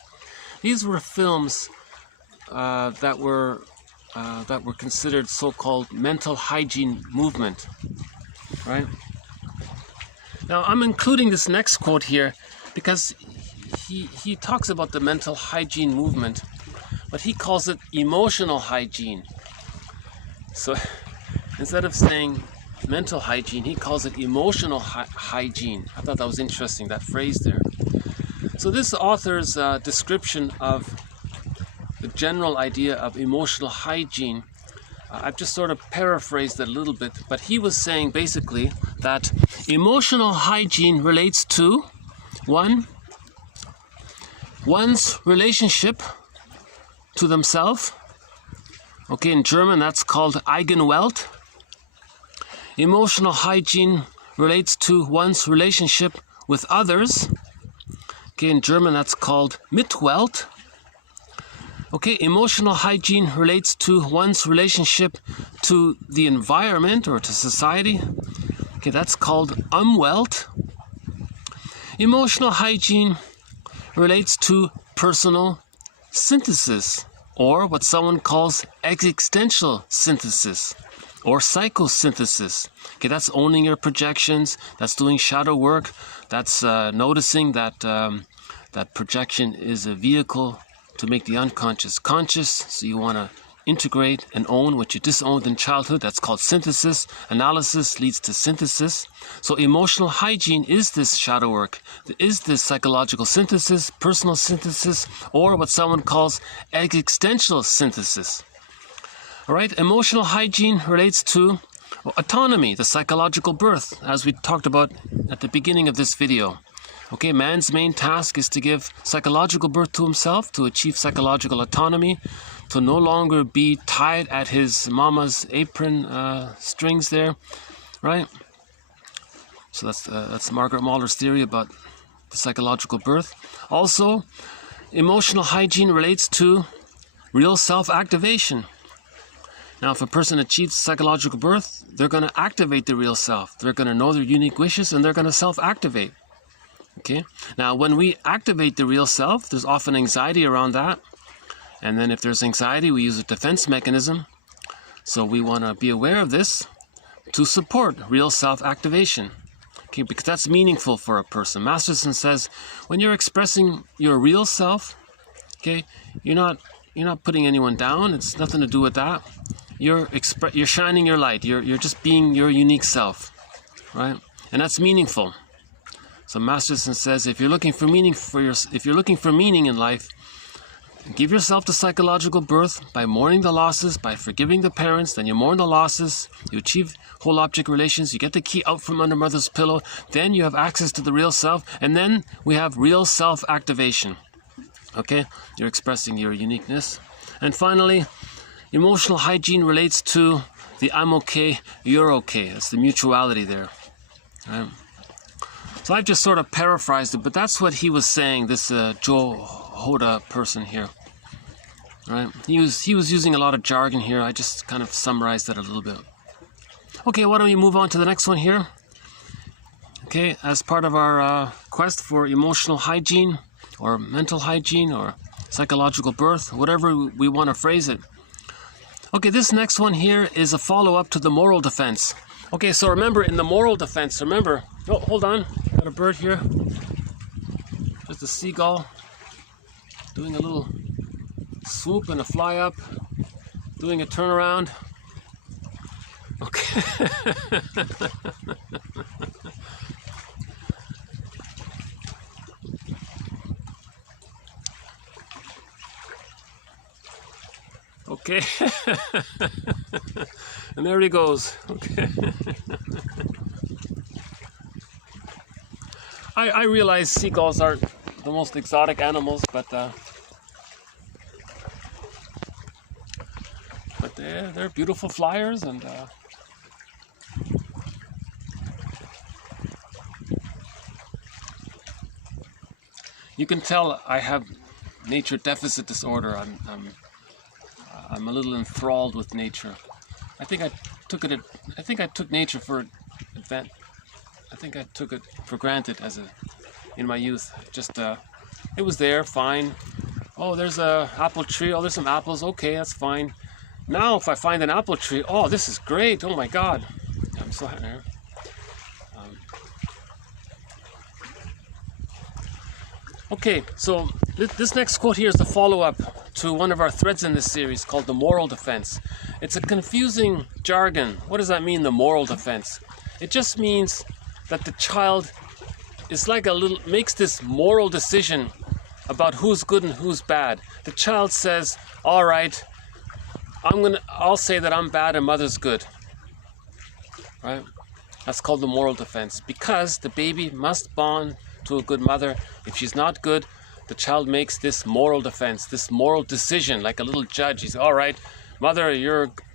These were films that were considered so-called mental hygiene movement, right? Now I'm including this next quote here because he talks about the mental hygiene movement, but he calls it emotional hygiene. So instead of saying mental hygiene, he calls it emotional hygiene. I thought that was interesting, that phrase there. So this author's description of the general idea of emotional hygiene, I've just sort of paraphrased it a little bit, but he was saying basically that emotional hygiene relates to one's relationship to themselves. Okay, in German that's called eigenwelt. Emotional hygiene relates to one's relationship with others. Okay, in German that's called mitwelt. Okay, emotional hygiene relates to one's relationship to the environment or to society. Okay, that's called umwelt. Emotional hygiene relates to personal synthesis, or what someone calls existential synthesis or psychosynthesis. Okay, that's owning your projections, that's doing shadow work, that's noticing that that projection is a vehicle to make the unconscious conscious. So you want to integrate and own what you disowned in childhood. That's called synthesis. Analysis leads to synthesis. So emotional hygiene is this shadow work, is this psychological synthesis, personal synthesis, or what someone calls existential synthesis. All right, emotional hygiene relates to autonomy, the psychological birth, as we talked about at the beginning of this video. Okay, man's main task is to give psychological birth to himself, to achieve psychological autonomy, to no longer be tied at his mama's apron strings there, right? So that's Margaret Mahler's theory about the psychological birth. Also, emotional hygiene relates to real self-activation. Now, if a person achieves psychological birth, they're going to activate the real self. They're going to know their unique wishes and they're going to self-activate. Okay. Now, when we activate the real self, there's often anxiety around that. And then if there's anxiety, we use a defense mechanism. So we want to be aware of this to support real self-activation. Okay, because that's meaningful for a person. Masterson says, when you're expressing your real self, okay, you're not putting anyone down. It's nothing to do with that. You're shining your light. You're just being your unique self, right? And that's meaningful. So Masterson says, if you're looking for meaning in life, give yourself the psychological birth by mourning the losses, by forgiving the parents. Then you mourn the losses. You achieve whole object relations. You get the key out from under mother's pillow. Then you have access to the real self. And then we have real self-activation. Okay? You're expressing your uniqueness. And finally, emotional hygiene relates to the I'm okay, you're okay. That's the mutuality there. Right? So I've just sort of paraphrased it, but that's what he was saying, this Johoda person here. Right? He was using a lot of jargon here. I just kind of summarized that a little bit. Okay, why don't we move on to the next one here? Okay, as part of our quest for emotional hygiene, or mental hygiene, or psychological birth, whatever we want to phrase it. Okay, this next one here is a follow-up to the moral defense. Okay, so remember, in the moral defense, oh, hold on, got a bird here. Just a seagull doing a little swoop and a fly up, doing a turnaround. Okay. Okay. And there he goes. Okay. I realize seagulls aren't the most exotic animals, but they're beautiful flyers, and you can tell I have nature deficit disorder. I'm a little enthralled with nature. I think I took nature for granted in my youth. Just it was there, fine. Oh, there's a apple tree. Oh, there's some apples. Okay, that's fine. Now, if I find an apple tree, oh, this is great. Oh my God, I'm so happy. Okay, so this next quote here is the follow-up to one of our threads in this series called the moral defense. It's a confusing jargon. What does that mean, the moral defense? It just means that the child is like makes this moral decision about who's good and who's bad. The child says, all right, I'll say that I'm bad and mother's good. Right? That's called the moral defense, because the baby must bond to a good mother. If she's not good, the child makes this moral defense, this moral decision, like a little judge. He's, all right, mother,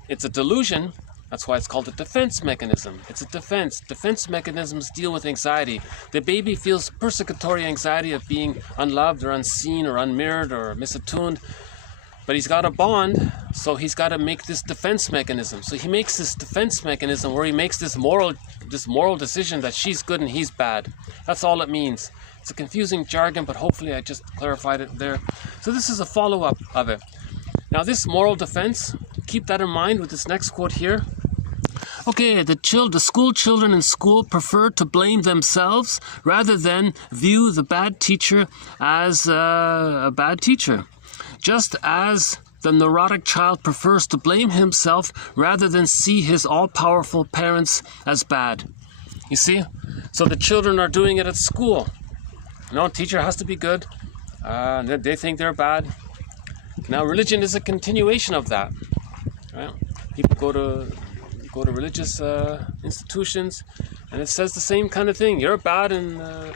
it's a delusion. That's why it's called a defense mechanism. It's a defense. Defense mechanisms deal with anxiety. The baby feels persecutory anxiety of being unloved or unseen or unmirrored or misattuned. But he's got a bond, so he's got to make this defense mechanism. So he makes this defense mechanism where he makes this moral decision that she's good and he's bad. That's all it means. It's a confusing jargon, but hopefully I just clarified it there. So this is a follow-up of it. Now this moral defense, keep that in mind with this next quote here. Okay, the school children in school prefer to blame themselves rather than view the bad teacher as a bad teacher. Just as the neurotic child prefers to blame himself rather than see his all-powerful parents as bad. You see? So the children are doing it at school. No, teacher has to be good. They think they're bad. Now religion is a continuation of that. Right? People go to religious institutions, and it says the same kind of thing. You're bad, and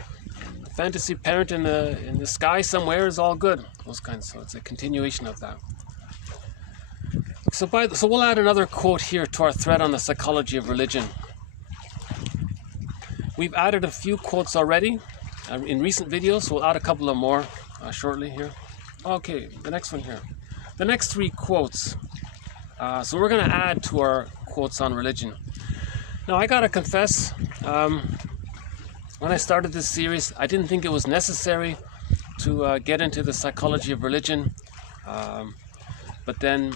fantasy parent in the sky somewhere is all good. Those kinds. So it's a continuation of that. So we'll add another quote here to our thread on the psychology of religion. We've added a few quotes already in recent videos, so we'll add a couple of more shortly here. Okay, the next one here. The next three quotes. So we're going to add to our quotes on religion. Now I gotta confess, when when I started this series, I didn't think it was necessary to get into the psychology of religion. But then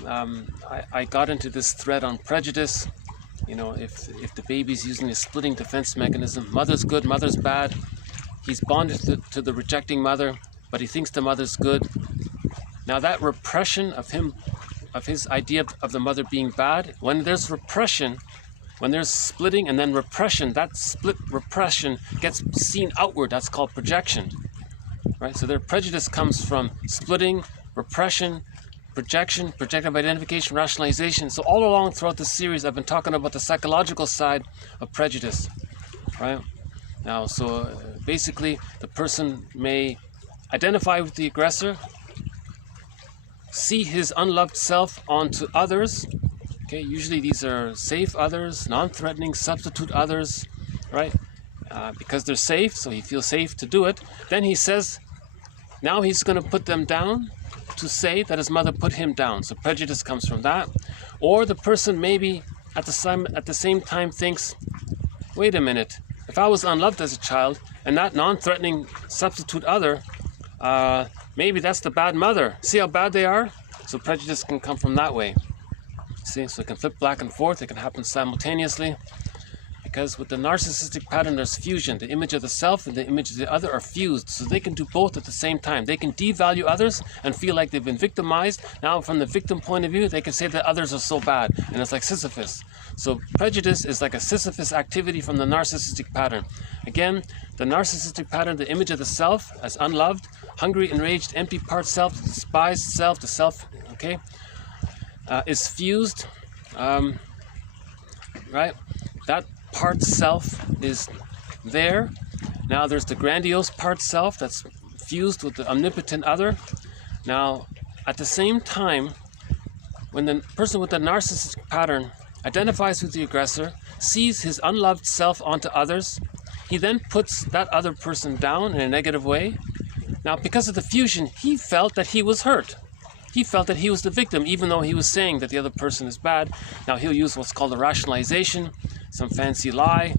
I got into this thread on prejudice. You know, if the baby's using a splitting defense mechanism, mother's good, mother's bad. He's bonded to the rejecting mother, but he thinks the mother's good. Now that repression of his idea of the mother being bad, when there's repression, when there's splitting and then repression, that split repression gets seen outward. That's called projection, right? So their prejudice comes from splitting, repression, projection, projective identification, rationalization. So all along throughout the series, I've been talking about the psychological side of prejudice, right? Now, so basically, the person may identify with the aggressor, see his unloved self onto others. Okay, usually these are safe others, non-threatening, substitute others, right? Because they're safe, so he feels safe to do it. Then he says, now he's going to put them down to say that his mother put him down. So prejudice comes from that. Or the person maybe at the same time thinks, wait a minute, if I was unloved as a child and that non-threatening substitute other, maybe that's the bad mother. See how bad they are? So prejudice can come from that way. See, so it can flip back and forth. It can happen simultaneously. Because with the narcissistic pattern, there's fusion. The image of the self and the image of the other are fused. So they can do both at the same time. They can devalue others and feel like they've been victimized. Now, from the victim point of view, they can say that others are so bad. And it's like Sisyphus. So prejudice is like a Sisyphus activity from the narcissistic pattern. Again, the narcissistic pattern, the image of the self as unloved, hungry, enraged, empty part self, the despised self, the self, okay, is fused, right? That part self is there. Now there's the grandiose part self that's fused with the omnipotent other. Now, at the same time, when the person with the narcissistic pattern identifies with the aggressor, sees his unloved self onto others, he then puts that other person down in a negative way. Now, because of the fusion, he felt that he was hurt. He felt that he was the victim, even though he was saying that the other person is bad. Now, he'll use what's called a rationalization, some fancy lie.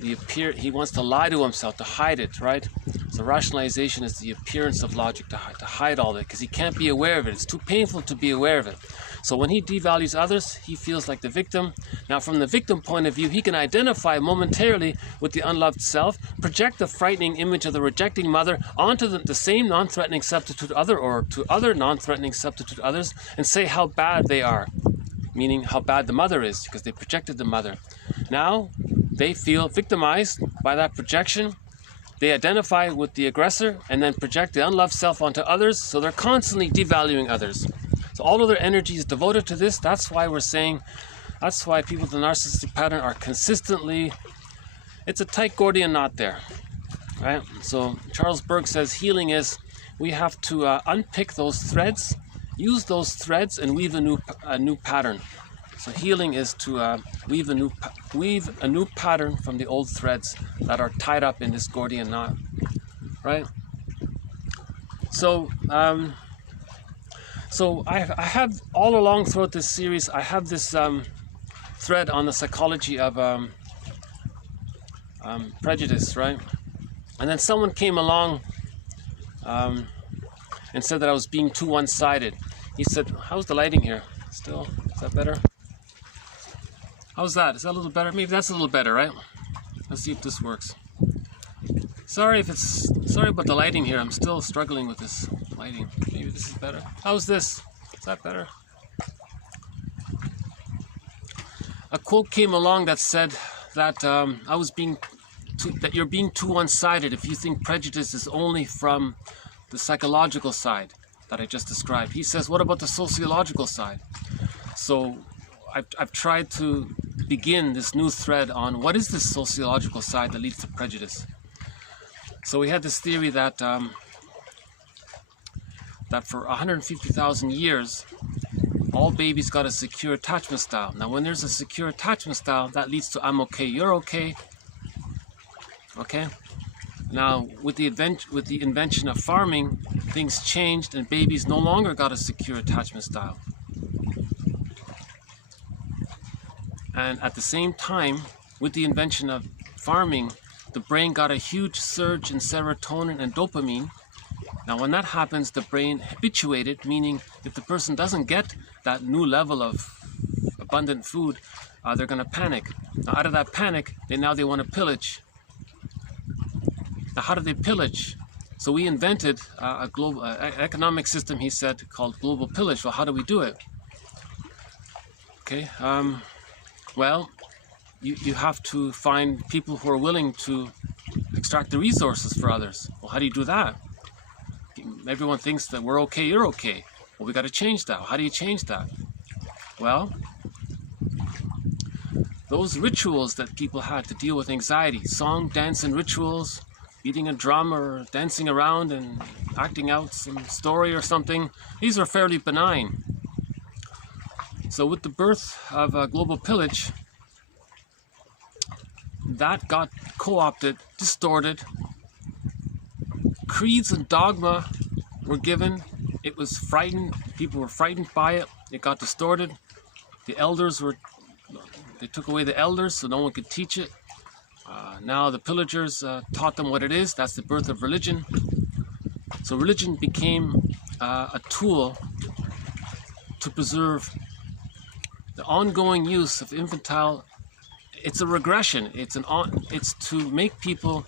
He wants to lie to himself, to hide it, right? So rationalization is the appearance of logic, to hide all that, because he can't be aware of it. It's too painful to be aware of it. So when he devalues others, he feels like the victim. Now, from the victim point of view, he can identify momentarily with the unloved self, project the frightening image of the rejecting mother onto the same non-threatening substitute other, or to other non-threatening substitute others, and say how bad they are, meaning how bad the mother is, because they projected the mother. Now, they feel victimized by that projection. They identify with the aggressor and then project the unloved self onto others, so they're constantly devaluing others. So all of their energy is devoted to this. That's why we're saying, that's why people with the narcissistic pattern are consistently, it's a tight Gordian knot there, right? So Charles Berg says healing is, we have to unpick those threads, use those threads and weave a new pattern. So healing is to weave a new pattern from the old threads that are tied up in this Gordian knot, right? So I have all along throughout this series, I have this thread on the psychology of prejudice, right? And then someone came along and said that I was being too one-sided. He said, how's the lighting here? Still, is that better? How's that? Is that a little better? Maybe that's a little better, right? Let's see if this works. Sorry about the lighting here. I'm still struggling with this lighting. Maybe this is better. How's this? Is that better? A quote came along that said that that you're being too one-sided if you think prejudice is only from the psychological side that I just described. He says, what about the sociological side? So I've tried to begin this new thread on what is this sociological side that leads to prejudice. So we had this theory that that for 150,000 years, all babies got a secure attachment style. Now, when there's a secure attachment style, that leads to I'm okay, you're okay. Okay. Now, with the invention of farming, things changed, and babies no longer got a secure attachment style. And at the same time, with the invention of farming, the brain got a huge surge in serotonin and dopamine. Now when that happens, the brain habituated, meaning if the person doesn't get that new level of abundant food, they're going to panic. Now out of that panic, they want to pillage. Now how do they pillage? So we invented a global economic system, he said, called global pillage. Well, how do we do it? Okay, well, you have to find people who are willing to extract the resources for others. Well, how do you do that? Everyone thinks that we're okay, you're okay. Well, we got to change that. How do you change that? Well, those rituals that people had to deal with anxiety, song, dance, and rituals, beating a drum or dancing around and acting out some story or something, these are fairly benign. So with the birth of global pillage, that got co-opted, distorted. Creeds and dogma were given. It was frightened. People were frightened by it. It got distorted. The elders they took away the elders so no one could teach it. Now the pillagers taught them what it is. That's the birth of religion. So religion became a tool to preserve the ongoing use of infantile. It's a regression. It's to make people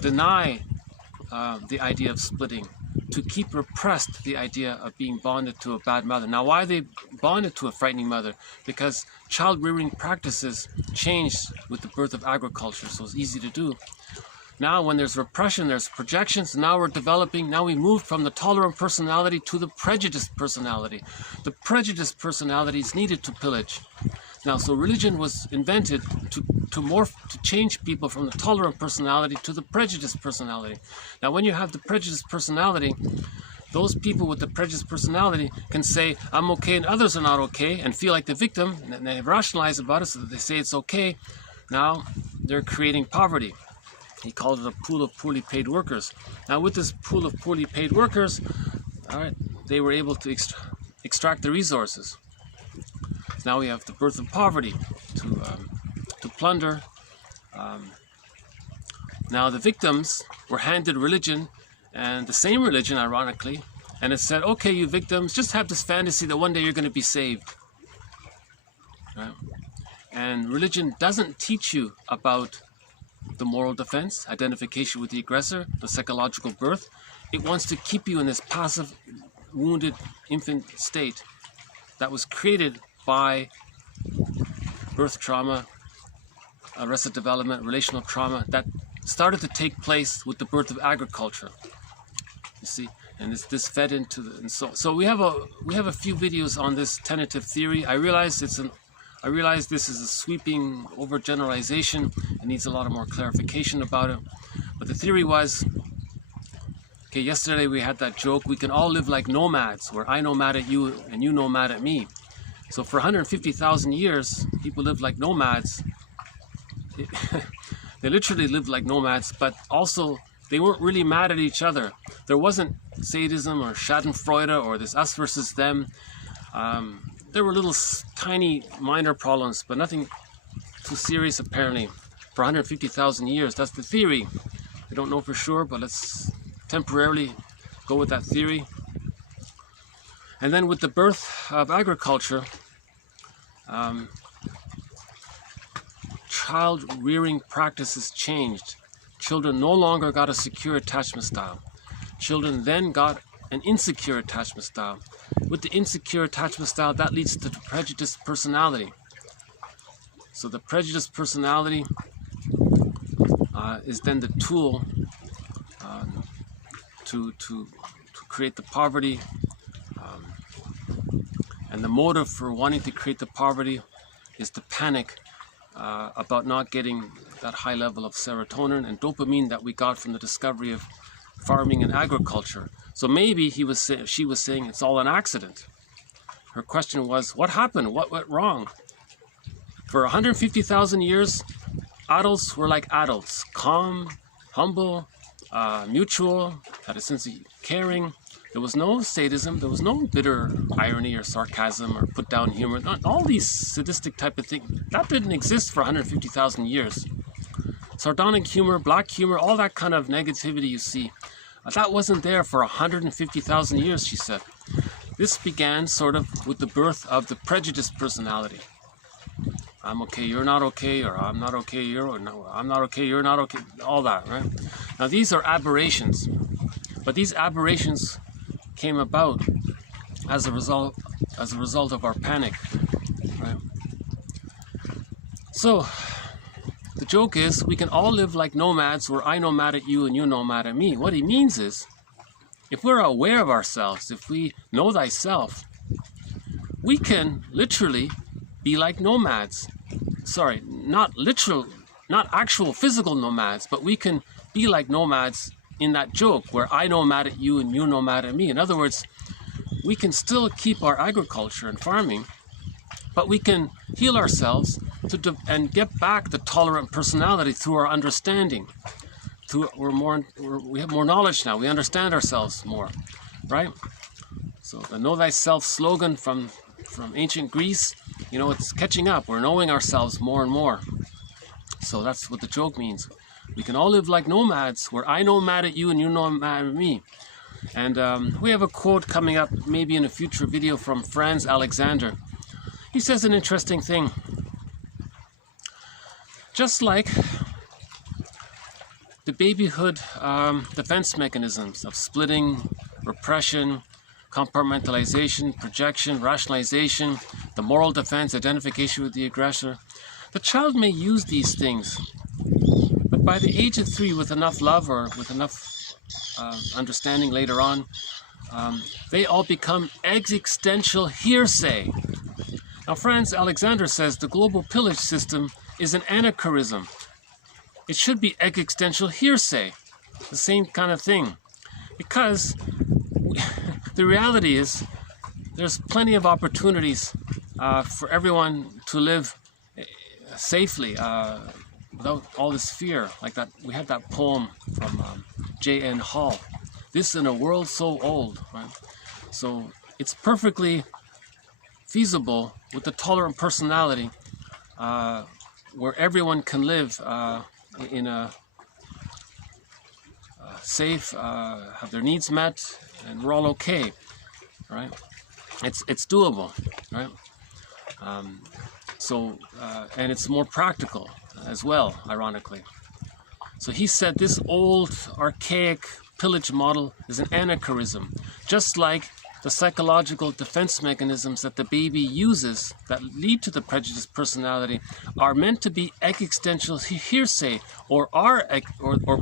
deny the idea of splitting, to keep repressed the idea of being bonded to a bad mother. Now, why are they bonded to a frightening mother? Because child rearing practices changed with the birth of agriculture, so it's easy to do. Now, when there's repression, there's projections. Now we moved from the tolerant personality to the prejudiced personality. The prejudiced personality is needed to pillage. Now, so religion was invented to change people from the tolerant personality to the prejudiced personality. Now, when you have the prejudiced personality, those people with the prejudiced personality can say, I'm okay and others are not okay, and feel like the victim, and they rationalize about it so that they say it's okay. Now, they're creating poverty. He called it a pool of poorly paid workers. Now, with this pool of poorly paid workers, all right, they were able to extract the resources. Now we have the birth of poverty to plunder. Now the victims were handed religion, and the same religion, ironically, and it said, okay, you victims, just have this fantasy that one day you're going to be saved. Right? And religion doesn't teach you about the moral defense, identification with the aggressor, the psychological birth. It wants to keep you in this passive, wounded infant state that was created by birth trauma, arrested development, relational trauma that started to take place with the birth of agriculture. You see, and this fed into the, and so we have a few videos on this tentative theory. I realize this is a sweeping overgeneralization. It needs a lot of more clarification about it. But the theory was, okay, yesterday we had that joke, we can all live like nomads, where I nomad at you and you nomad at me. So for 150,000 years, people lived like nomads. They literally lived like nomads, but also they weren't really mad at each other. There wasn't sadism or schadenfreude or this us versus them. There were little tiny minor problems, but nothing too serious apparently. For 150,000 years, that's the theory. We don't know for sure, but let's temporarily go with that theory. And then with the birth of agriculture, child rearing practices changed. Children no longer got a secure attachment style. Children then got an insecure attachment style. With the insecure attachment style, that leads to the prejudiced personality. So the prejudiced personality is then the tool to create the poverty. And the motive for wanting to create the poverty is to panic about not getting that high level of serotonin and dopamine that we got from the discovery of farming and agriculture. So maybe she was saying it's all an accident. Her question was, what happened? What went wrong? For 150,000 years, adults were like adults, calm, humble, mutual, had a sense of caring. There was no sadism, there was no bitter irony or sarcasm or put down humor. All these sadistic type of things, that didn't exist for 150,000 years. Sardonic humor, black humor, all that kind of negativity you see, that wasn't there for 150,000 years, she said. This began sort of with the birth of the prejudiced personality. I'm okay, you're not okay, or I'm not okay, I'm not okay, you're not okay, all that, right? Now these are aberrations, but these aberrations came about as a result of our panic, right? So the joke is, we can all live like nomads, where I nomad at you and you nomad at me. What he means is, if we're aware of ourselves, if we know thyself, we can literally be like nomads. Sorry, not literal, not actual physical nomads, but we can be like nomads in that joke where I nomad at you and you nomad at me. In other words, we can still keep our agriculture and farming, but we can heal ourselves and get back the tolerant personality through our understanding. We have more knowledge now. We understand ourselves more, right? So the Know Thyself slogan from ancient Greece, you know, it's catching up. We're knowing ourselves more and more. So that's what the joke means. We can all live like nomads, where I nomad at you and you nomad at me. And we have a quote coming up maybe in a future video from Franz Alexander. He says an interesting thing. Just like the babyhood defense mechanisms of splitting, repression, compartmentalization, projection, rationalization, the moral defense, identification with the aggressor, the child may use these things, but by the age of 3, with enough love or with enough understanding later on, they all become existential hearsay. Now, Franz Alexander says the global pillage system is an anachronism. It should be existential hearsay, the same kind of thing, because the reality is there's plenty of opportunities for everyone to live safely without all this fear. Like that, we had that poem from J.N. Hall, "This in a world so old," right? So it's perfectly feasible with the tolerant personality where everyone can live in a safe, have their needs met, and we're all okay, right? It's doable, right? And it's more practical as well, ironically. So he said this old, archaic pillage model is an anachronism, just like the psychological defense mechanisms that the baby uses that lead to the prejudiced personality are meant to be existential hearsay, or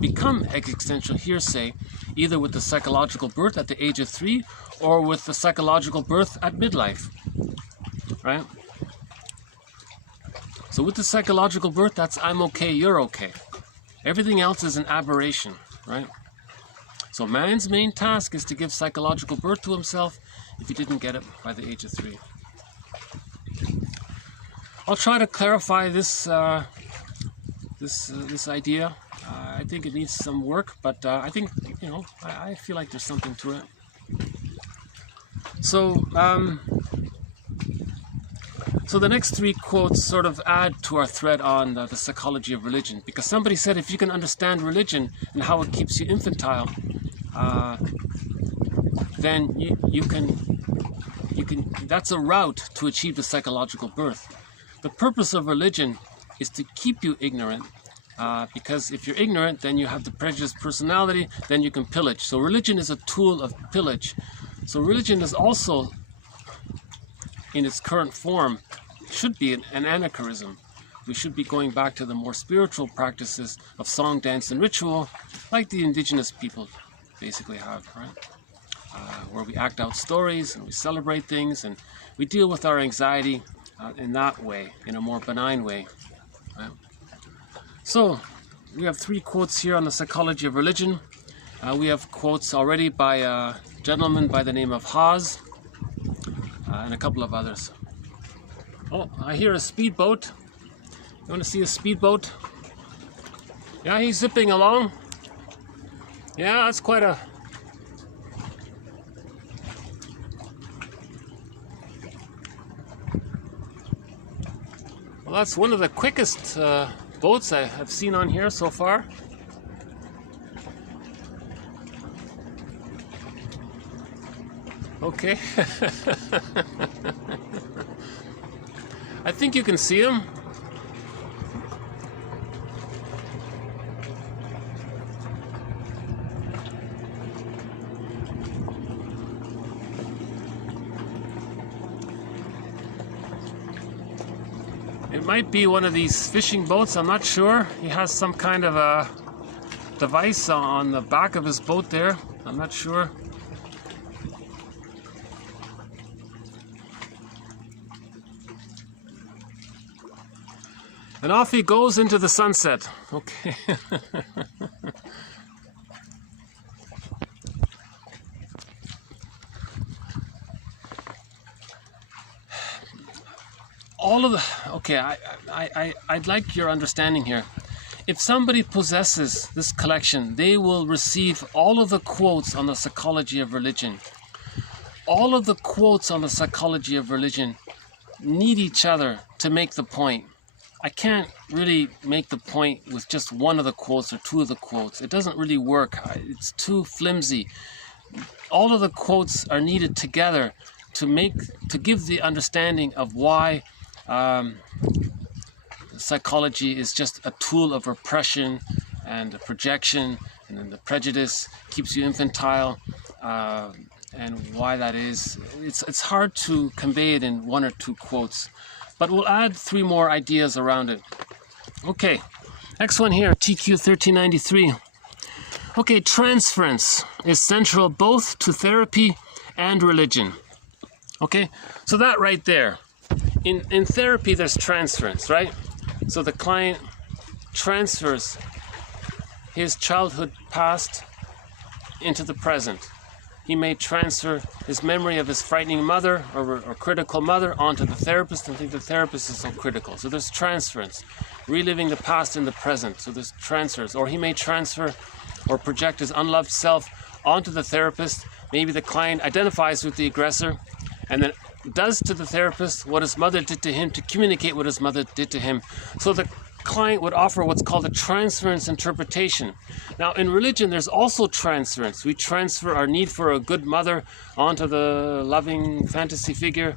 become existential hearsay, either with the psychological birth at the age of 3 or with the psychological birth at midlife, right? So with the psychological birth, that's I'm okay, you're okay. Everything else is an aberration, right? So man's main task is to give psychological birth to himself if he didn't get it by the age of 3. I'll try to clarify this this idea. I think it needs some work, but I think, you know, I feel like there's something to it. So the next 3 quotes sort of add to our thread on the psychology of religion, because somebody said if you can understand religion and how it keeps you infantile, then you can that's a route to achieve the psychological birth. The purpose of religion is to keep you ignorant, because if you're ignorant, then you have the prejudiced personality, then you can pillage. So religion is a tool of pillage. So religion is also, in its current form, should be an anachronism. We should be going back to the more spiritual practices of song, dance, and ritual, like the indigenous people basically have, right? Where we act out stories and we celebrate things and we deal with our anxiety in that way, in a more benign way, right? So we have 3 quotes here on the psychology of religion. We have quotes already by a gentleman by the name of Haas, and a couple of others. Oh, I hear a speedboat. You want to see a speedboat? Yeah, he's zipping along. Yeah, that's quite a... Well, that's one of the quickest boats I have seen on here so far. Okay. I think you can see them. It might be one of these fishing boats, I'm not sure. He has some kind of a device on the back of his boat there. I'm not sure. And off he goes into the sunset. Okay. All of the, okay, I'd like your understanding here. If somebody possesses this collection, they will receive all of the quotes on the psychology of religion. All of the quotes on the psychology of religion need each other to make the point. I can't really make the point with just one of the quotes or two of the quotes. It doesn't really work. It's too flimsy. All of the quotes are needed together to give the understanding of why psychology is just a tool of repression and a projection, and then the prejudice keeps you infantile, and why that is. It's hard to convey it in one or two quotes, but we'll add 3 more ideas around it. Okay, next one here, TQ 1393. Okay, transference is central both to therapy and religion. Okay, so that right there. In therapy, there's transference, right? So the client transfers his childhood past into the present. He may transfer his memory of his frightening mother or critical mother onto the therapist and think the therapist is so critical. So there's transference, reliving the past in the present. So there's transfers. Or he may transfer or project his unloved self onto the therapist. Maybe the client identifies with the aggressor and then does to the therapist what his mother did to him to communicate what his mother did to him. So the client would offer what's called a transference interpretation. Now in religion there's also transference. We transfer our need for a good mother onto the loving fantasy figure,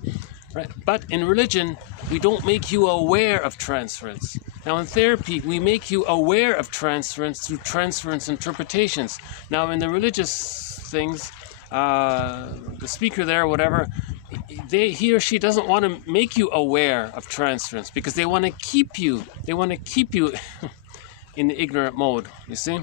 right? But in religion we don't make you aware of transference. Now in therapy we make you aware of transference through transference interpretations. Now in the religious things, the speaker there or whatever, he or she doesn't want to make you aware of transference because they want to keep you in the ignorant mode, you see?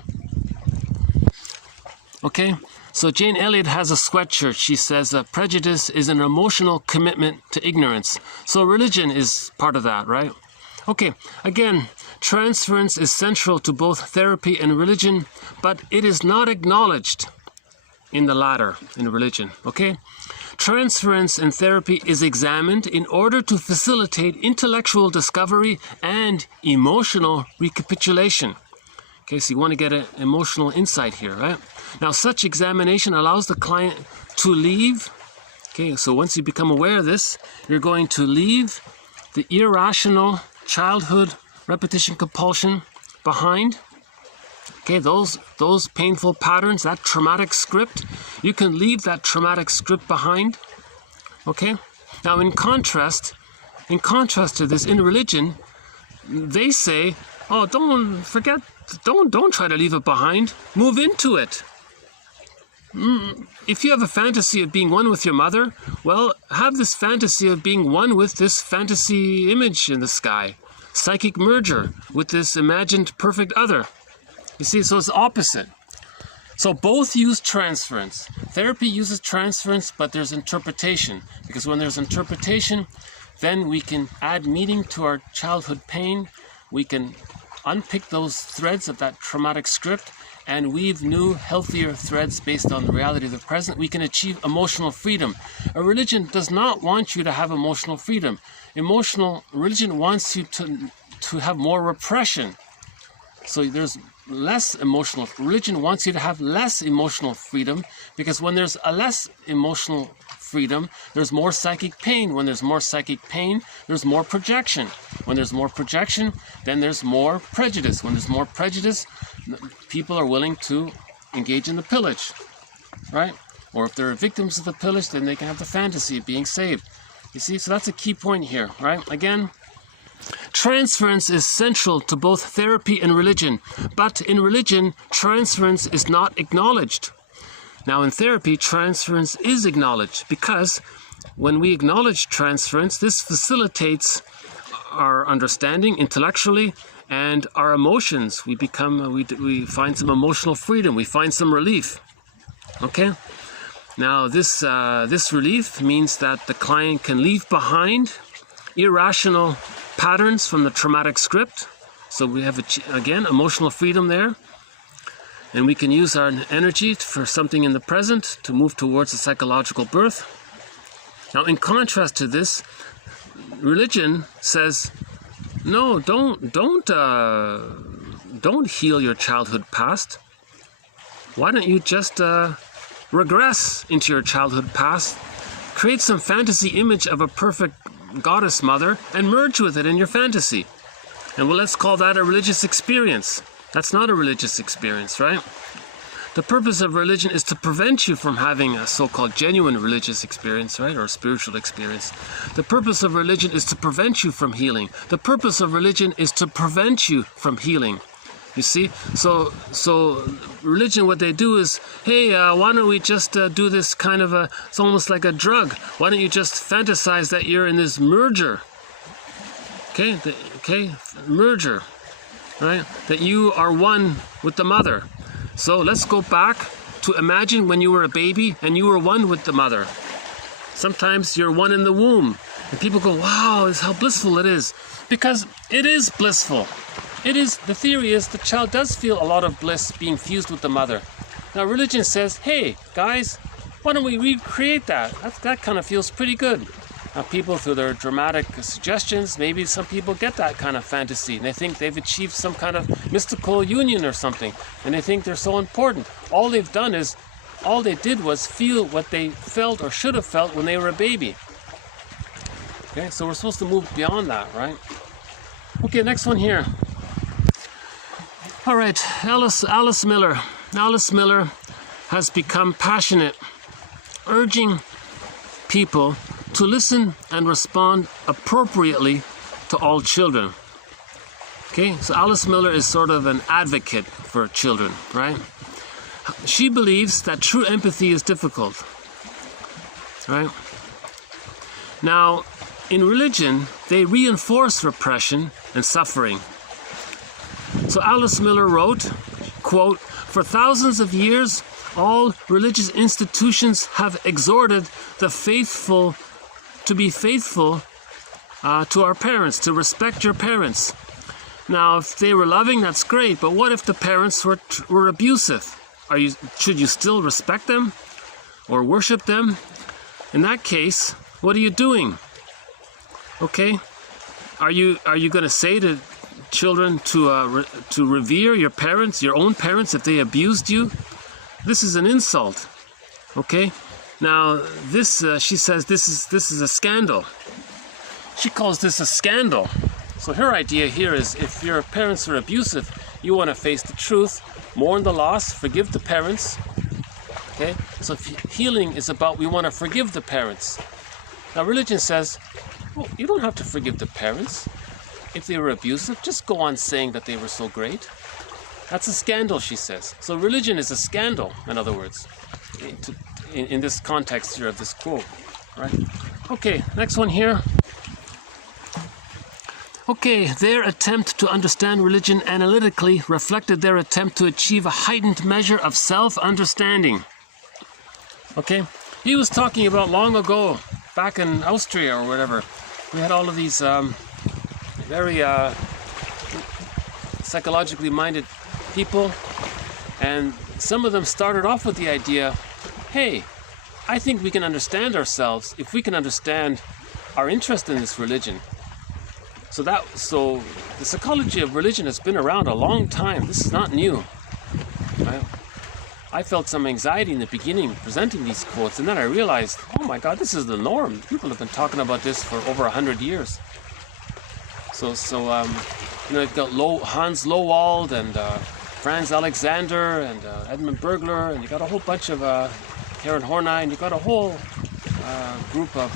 Okay, so Jane Elliott has a sweatshirt. She says prejudice is an emotional commitment to ignorance. So religion is part of that, right? Okay, again, transference is central to both therapy and religion, but it is not acknowledged in the latter, in religion, okay? Transference in therapy is examined in order to facilitate intellectual discovery and emotional recapitulation. Okay, so you want to get an emotional insight here, right? Now, such examination allows the client to leave. Okay, so once you become aware of this, you're going to leave the irrational childhood repetition compulsion behind. Okay, those painful patterns, that traumatic script, you can leave that traumatic script behind. Okay? Now in contrast to this, in religion, they say, oh, don't try to leave it behind. Move into it. If you have a fantasy of being one with your mother, well, have this fantasy of being one with this fantasy image in the sky. Psychic merger with this imagined perfect other. You see, so it's opposite. So both use transference. Therapy uses transference, but there's interpretation. Because when there's interpretation, then we can add meaning to our childhood pain. We can unpick those threads of that traumatic script and weave new, healthier threads based on the reality of the present. We can achieve emotional freedom. A religion does not want you to have emotional freedom. Religion wants you to have more repression. So there's less religion wants you to have less emotional freedom, because when there's a less emotional freedom, there's more psychic pain. When there's more psychic pain, there's more projection. When there's more projection, then there's more prejudice. When there's more prejudice, people are willing to engage in the pillage, right? Or if they're victims of the pillage, then they can have the fantasy of being saved. You see, so that's a key point here, right? Again, transference is central to both therapy and religion, but in religion, transference is not acknowledged. Now in therapy, transference is acknowledged because when we acknowledge transference, this facilitates our understanding intellectually and our emotions. We find some emotional freedom, we find some relief, okay? Now this relief means that the client can leave behind irrational patterns from the traumatic script. So we have, again, emotional freedom there. And we can use our energy for something in the present to move towards a psychological birth. Now, in contrast to this, religion says, no, don't heal your childhood past. Why don't you just regress into your childhood past, create some fantasy image of a perfect goddess mother, and merge with it in your fantasy. And well, let's call that a religious experience. That's not a religious experience, right? The purpose of religion is to prevent you from having a so-called genuine religious experience, right? Or spiritual experience. The purpose of religion is to prevent you from healing. The purpose of religion is to prevent you from healing. You see? So religion, what they do is, hey, why don't we just do this kind of it's almost like a drug. Why don't you just fantasize that you're in this merger? Okay, merger, right? That you are one with the mother. So let's go back to imagine when you were a baby and you were one with the mother. Sometimes you're one in the womb. And people go, wow, this is how blissful it is. Because it is blissful. It is, the theory is the child does feel a lot of bliss being fused with the mother. Now religion says, hey guys, why don't we recreate that? That kind of feels pretty good. Now people, through their dramatic suggestions, maybe some people get that kind of fantasy and they think they've achieved some kind of mystical union or something, and they think they're so important. All they've done is, all they did was feel what they felt or should have felt when they were a baby. Okay, so we're supposed to move beyond that, right? Okay, next one here. All right, Alice Miller. Alice Miller has become passionate, urging people to listen and respond appropriately to all children. Okay, so Alice Miller is sort of an advocate for children, right? She believes that true empathy is difficult, right? Now, in religion, they reinforce repression and suffering. So Alice Miller wrote, quote, "For thousands of years, all religious institutions have exhorted the faithful to be faithful to our parents, to respect your parents. Now, if they were loving, that's great, but what if the parents were abusive? Should you still respect them or worship them? In that case, what are you doing? Okay, are you going to say to children to revere your parents, your own parents, if they abused you? This is an insult. Okay, now this she says this is a scandal. She calls this a scandal. So her idea here is, if your parents are abusive, you want to face the truth, mourn the loss, forgive the parents. Okay, so healing is about, we want to forgive the parents. Now religion says, well, you don't have to forgive the parents. If they were abusive, just go on saying that they were so great. That's a scandal, she says. So religion is a scandal, in other words, in this context here of this quote, right? Okay, next one here. Okay, their attempt to understand religion analytically reflected their attempt to achieve a heightened measure of self-understanding. Okay, he was talking about long ago, back in Austria or whatever. We had all of these very psychologically minded people, and some of them started off with the idea, hey, I think we can understand ourselves if we can understand our interest in this religion. So the psychology of religion has been around a long time. This is not new, right? I felt some anxiety in the beginning presenting these quotes, and then I realized, oh my God, this is the norm. People have been talking about this for over 100 years. So you know, you've got Hans Lowald and Franz Alexander and Edmund Bergler, and you got a whole bunch of Karen Horney, and you got a whole group of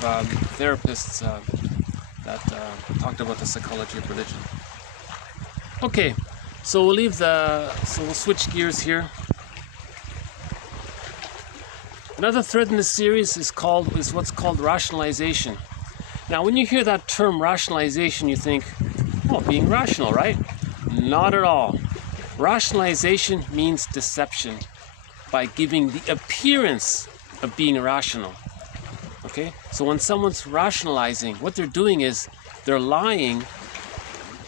therapists that talked about the psychology of religion. Okay, so we'll switch gears here. Another thread in the series is what's called rationalization. Now, when you hear that term rationalization, you think, oh, being rational, right? Not at all. Rationalization means deception by giving the appearance of being rational. Okay? So when someone's rationalizing, what they're doing is they're lying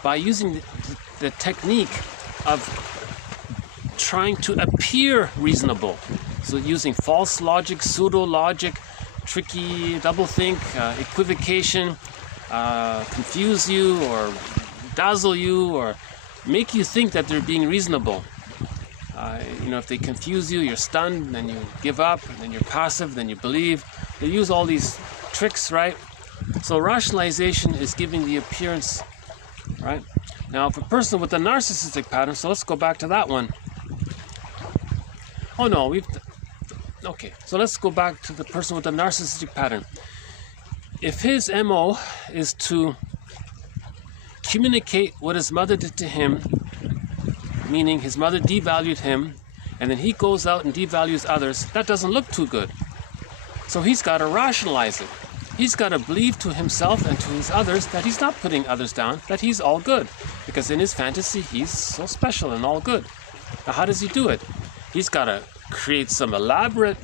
by using the technique of trying to appear reasonable. So using false logic, pseudo-logic, tricky doublethink, equivocation, confuse you or dazzle you or make you think that they're being reasonable. You know, if they confuse you, you're stunned, then you give up, and then you're passive, then you believe. They use all these tricks, right? So rationalization is giving the appearance, right? Now, if a person with a narcissistic pattern, so let's go back to that one. Oh no, okay, so let's go back to the person with the narcissistic pattern. If his MO is to communicate what his mother did to him, meaning his mother devalued him, and then he goes out and devalues others, that doesn't look too good. So he's got to rationalize it. He's got to believe to himself and to his others that he's not putting others down, that he's all good. Because in his fantasy, he's so special and all good. Now, how does he do it? He's got to create some elaborate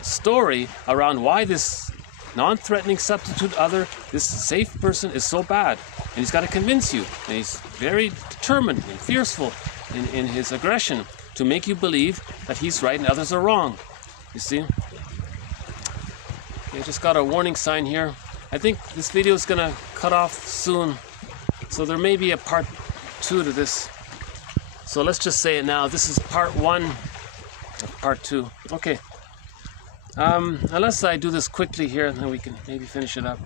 story around why this non-threatening substitute other, this safe person, is so bad. And he's got to convince you. And he's very determined and fierceful in his aggression to make you believe that he's right and others are wrong. You see? Okay, just got a warning sign here. I think this video is going to cut off soon. So there may be a part 2 to this. So let's just say it now. This is part 1 of part 2. Okay. Unless I do this quickly here, then we can maybe finish it up.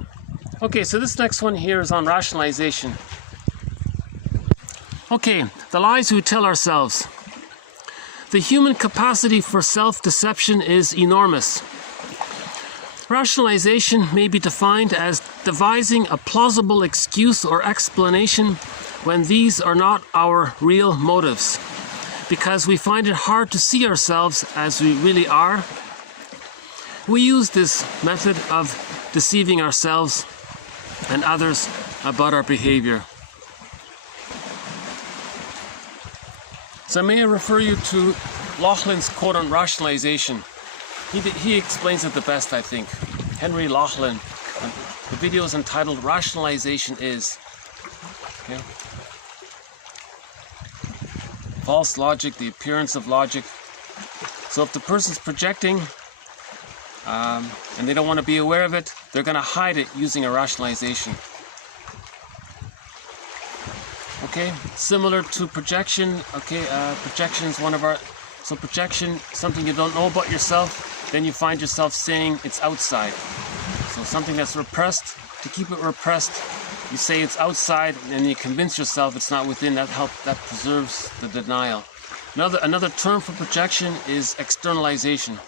Okay, so this next one here is on rationalization. Okay, the lies we tell ourselves. The human capacity for self-deception is enormous. Rationalization may be defined as devising a plausible excuse or explanation when these are not our real motives, because we find it hard to see ourselves as we really are. We use this method of deceiving ourselves and others about our behavior. So may I refer you to Laughlin's quote on rationalization. He explains it the best, I think. Henry Laughlin. The video is entitled Rationalization Is. Okay. False logic, the appearance of logic. So if the person's projecting and they don't want to be aware of it, they're going to hide it using a rationalization. Okay, similar to projection. Okay, projection is one of our... So projection, something you don't know about yourself, then you find yourself saying it's outside. So something that's repressed, to keep it repressed, you say it's outside, and then you convince yourself it's not within. That preserves the denial. Another term for projection is externalization.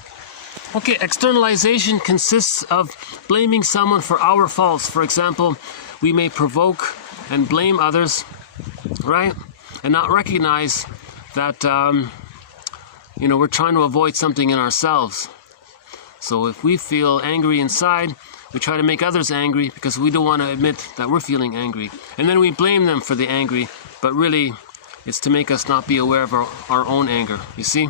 Okay, externalization consists of blaming someone for our faults. For example, we may provoke and blame others, right? And not recognize that, you know, we're trying to avoid something in ourselves. So if we feel angry inside, we try to make others angry because we don't want to admit that we're feeling angry. And then we blame them for the angry, but really it's to make us not be aware of our own anger, you see?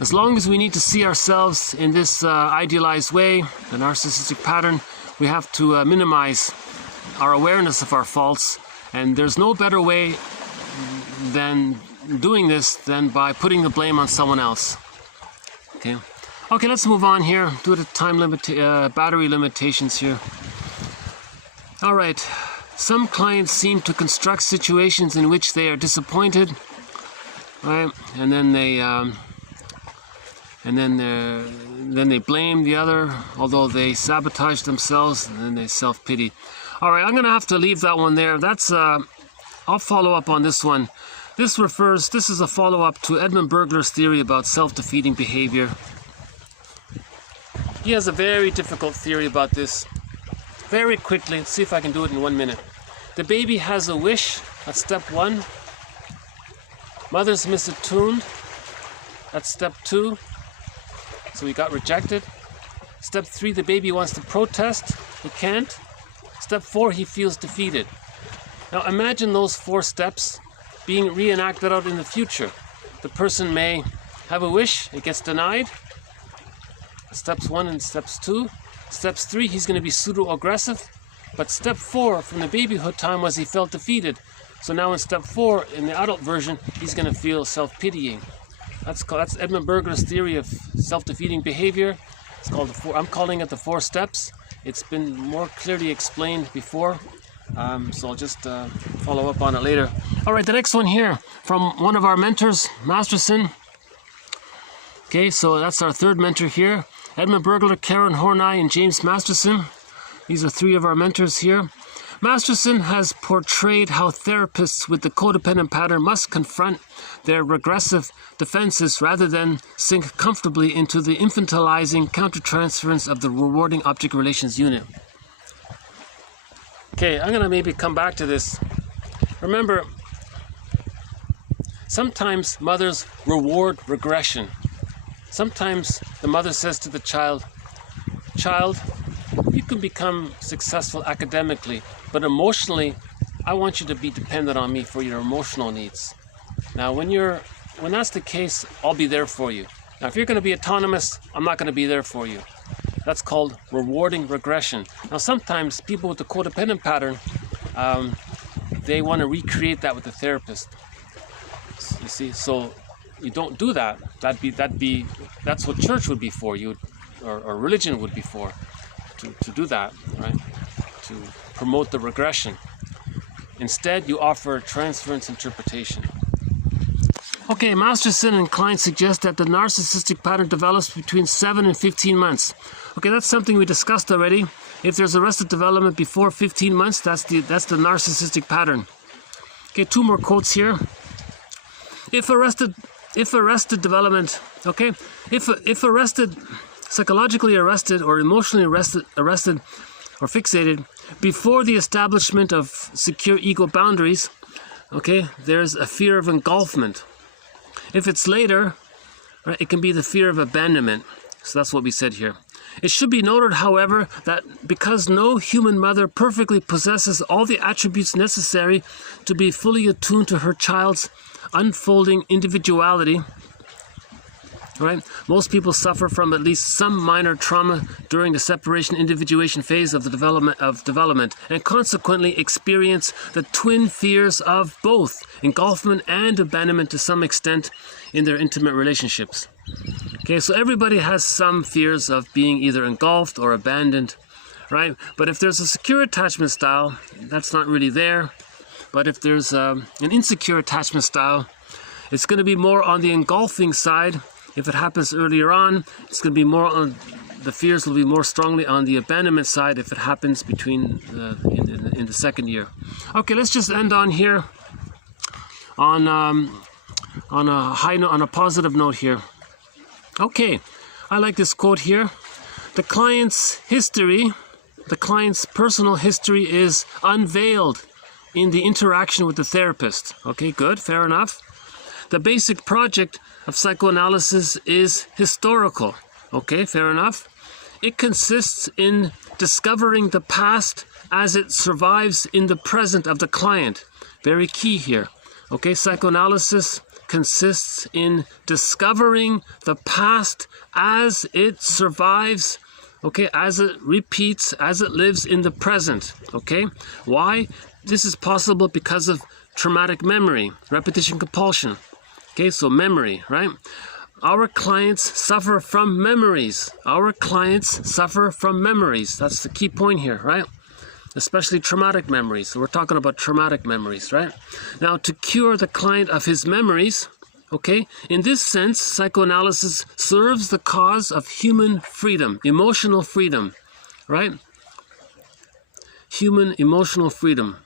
As long as we need to see ourselves in this idealized way, the narcissistic pattern, we have to minimize our awareness of our faults. And there's no better way than doing this than by putting the blame on someone else. Okay. Okay, let's move on here. Do the time limit, battery limitations here. All right. Some clients seem to construct situations in which they are disappointed, right? And then they and then they blame the other, although they sabotage themselves, and then they self-pity. All right, I'm going to have to leave that one there. That's I'll follow up on this one. This is a follow-up to Edmund Bergler's theory about self-defeating behavior. He has a very difficult theory about this. Very quickly, let's see if I can do it in 1 minute. The baby has a wish, that's step 1. Mother's misattuned, that's step 2. So he got rejected. Step 3, the baby wants to protest, he can't. Step 4, he feels defeated. Now imagine those 4 steps being reenacted out in the future. The person may have a wish, it gets denied. Steps 1 and steps 2. Steps 3, he's going to be pseudo-aggressive. But step 4 from the babyhood time was he felt defeated. So now in step 4, in the adult version, he's going to feel self-pitying. That's Edmund Bergler's theory of self-defeating behavior. It's called I'm calling it the 4 steps. It's been more clearly explained before. So I'll just follow up on it later. All right, the next one here from one of our mentors, Masterson. Okay, so that's our 3rd mentor here. Edmund Bergler, Karen Horney, and James Masterson. These are 3 of our mentors here. Masterson has portrayed how therapists with the codependent pattern must confront their regressive defenses rather than sink comfortably into the infantilizing countertransference of the rewarding object relations unit. Okay, I'm going to maybe come back to this. Remember, sometimes mothers reward regression. Sometimes the mother says to the child, you can become successful academically, but emotionally, I want you to be dependent on me for your emotional needs. Now, when that's the case, I'll be there for you. Now, if you're going to be autonomous, I'm not going to be there for you. That's called rewarding regression. Now, sometimes people with the codependent pattern, they want to recreate that with the therapist. You see, so you don't do that. That's what church would be for you, or religion would be for, to do that, right? To promote the regression. Instead, you offer transference interpretation. Okay, Masterson and Klein suggest that the narcissistic pattern develops between 7 and 15 months. Okay, that's something we discussed already. If there's arrested development before 15 months, that's the narcissistic pattern. Okay, 2 more quotes here. If arrested development, okay, if arrested, psychologically arrested or emotionally arrested or fixated before the establishment of secure ego boundaries, okay, there's a fear of engulfment. If it's later, right, it can be the fear of abandonment. So that's what we said here. It should be noted, however, that because no human mother perfectly possesses all the attributes necessary to be fully attuned to her child's unfolding individuality, right? Most people suffer from at least some minor trauma during the separation individuation phase of the development and consequently experience the twin fears of both engulfment and abandonment to some extent in their intimate relationships. Okay, so everybody has some fears of being either engulfed or abandoned, right? But if there's a secure attachment style, that's not really there. But if there's an insecure attachment style, it's going to be more on the engulfing side. If it happens earlier on, it's going to be more on, the fears will be more strongly on the abandonment side if it happens between in the second year. Okay, let's just end on here on a high note, on a positive note here. Okay, I like this quote here. The client's history, the client's personal history is unveiled in the interaction with the therapist. Okay, good, fair enough. The basic project of psychoanalysis is historical. Okay, fair enough. It consists in discovering the past as it survives in the present of the client. Very key here. Okay, psychoanalysis consists in discovering the past as it survives, okay, as it repeats, as it lives in the present. Okay, why? This is possible because of traumatic memory, repetition compulsion. Okay, so memory, right? Our clients suffer from memories. Our clients suffer from memories. That's the key point here, right? Especially traumatic memories. So we're talking about traumatic memories, right? Now, to cure the client of his memories, Okay? In this sense, psychoanalysis serves the cause of human freedom, emotional freedom, right? Human emotional freedom,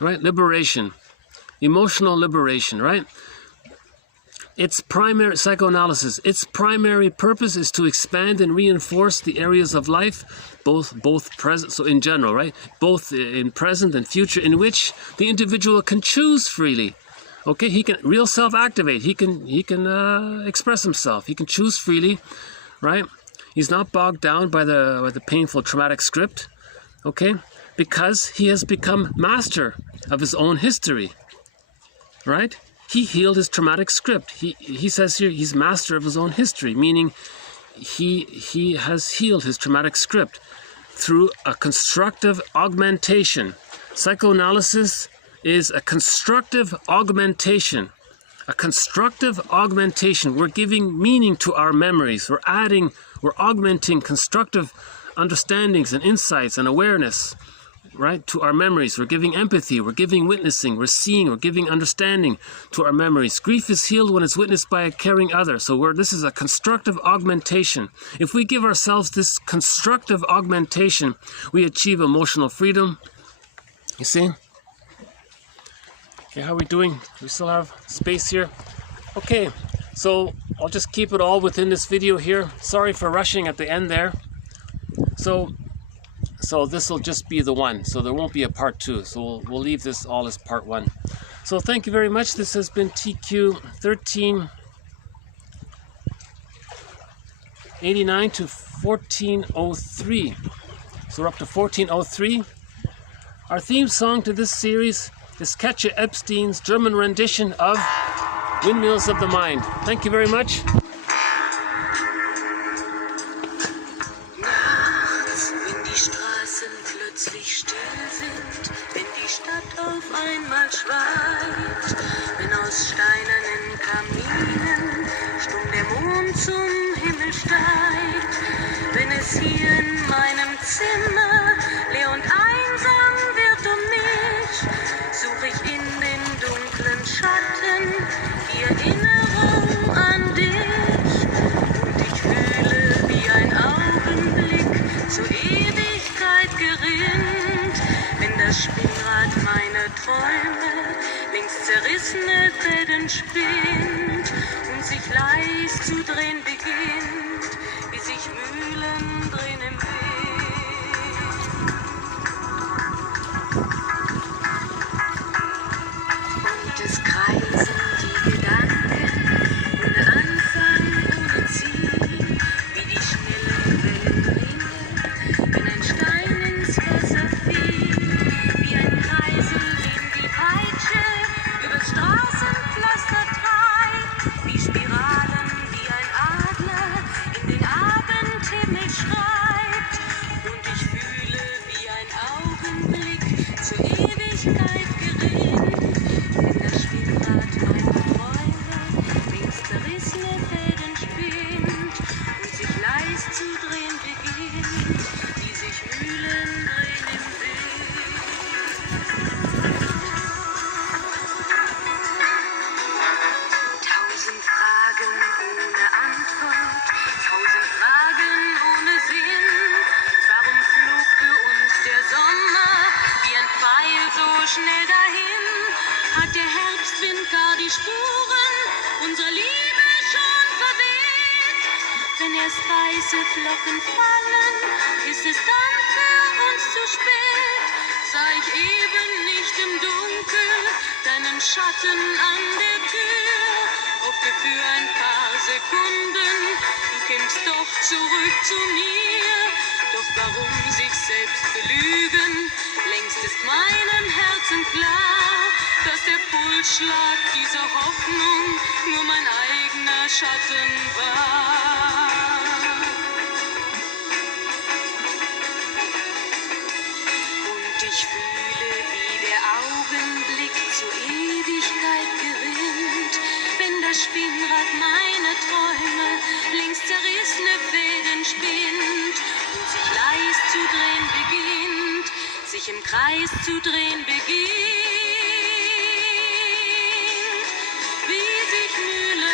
right? Liberation, emotional liberation, right? Its primary psychoanalysis, its primary purpose is to expand and reinforce the areas of life, both present, so in general, right? Both in present and future, in which the individual can choose freely. Okay, he can real self-activate. He can express himself. He can choose freely, right? He's not bogged down by the painful traumatic script. Okay, because he has become master of his own history, right? He healed his traumatic script. He says here he's master of his own history, meaning he has healed his traumatic script through a constructive augmentation. Psychoanalysis is a constructive augmentation. A constructive augmentation. We're giving meaning to our memories. We're augmenting constructive understandings and insights and awareness, right, to our memories. We're giving empathy, we're giving witnessing, we're seeing, we're giving understanding to our memories. Grief is healed when it's witnessed by a caring other. So this is a constructive augmentation. If we give ourselves this constructive augmentation, we achieve emotional freedom. You see? Okay, how are we doing? We still have space here? Okay, so I'll just keep it all within this video here. Sorry for rushing at the end there. So this will just be the one, so there won't be a part 2. So we'll leave this all as part 1. So thank you very much. This has been TQ 1389 to 1403. So we're up to 1403. Our theme song to this series is Katja Epstein's German rendition of Windmills of the Mind. Thank you very much. Schweigt, wenn aus steinernen Kaminen stumm der Mond zum Himmel steigt, wenn es hier in meinem Zimmer leer und einsam wird mich, suche ich in den dunklen Schatten die Erinnerung an dich und ich fühle, wie ein Augenblick zur Ewigkeit gerinnt, wenn das Spinnrad meiner Träume links zerrissene Fäden spinnt und sich leis zu drehen beginnt, wie sich Mühlen drehen im Wind. Und es kreisen die Gedanken ohne Anfang, ohne Ziel, wie die schnellen Wellenringe, wenn ein Stein ins Wasser fiel, wie ein Kreisel, den die Peitsche übers Straßenpflaster treibt, wie Spiralen, wie ein Adler in den Abendhimmel schreibt. Und ich fühle, wie ein Augenblick zur Ewigkeit gerinnt, wenn das Spinnrad meiner Träume links zerrissene Fäden spinnt und sich leis zu drehen beginnt, wie sich Mühlen drehen im Wind. 1000 Fragen ohne Antwort, 1000 Fragen ohne Sinn. Warum flog für uns der Sommer wie ein Pfeil so schnell dahin? Hat der Herbstwind gar die Spuren unserer Liebe schon verweht? Wenn erst weiße Flocken fallen, ist es dann für uns zu spät. Sah ich eben nicht im Dunkel deinen Schatten an der Tür, hoffte für ein paar Sekunden, du kämst doch zurück zu mir. Doch warum sich selbst belügen? Längst ist meinem Herzen klar, dass der Pulsschlag dieser Hoffnung nur mein eigener Schatten war. Und ich fühle, wie der Augenblick zur Ewigkeit gerinnt, wenn das Spinnrad meiner Träume links zerrissene Fäden spinnt und sich leis zu drehen beginnt, sich im Kreis zu drehen beginnt, wie sich Mühlen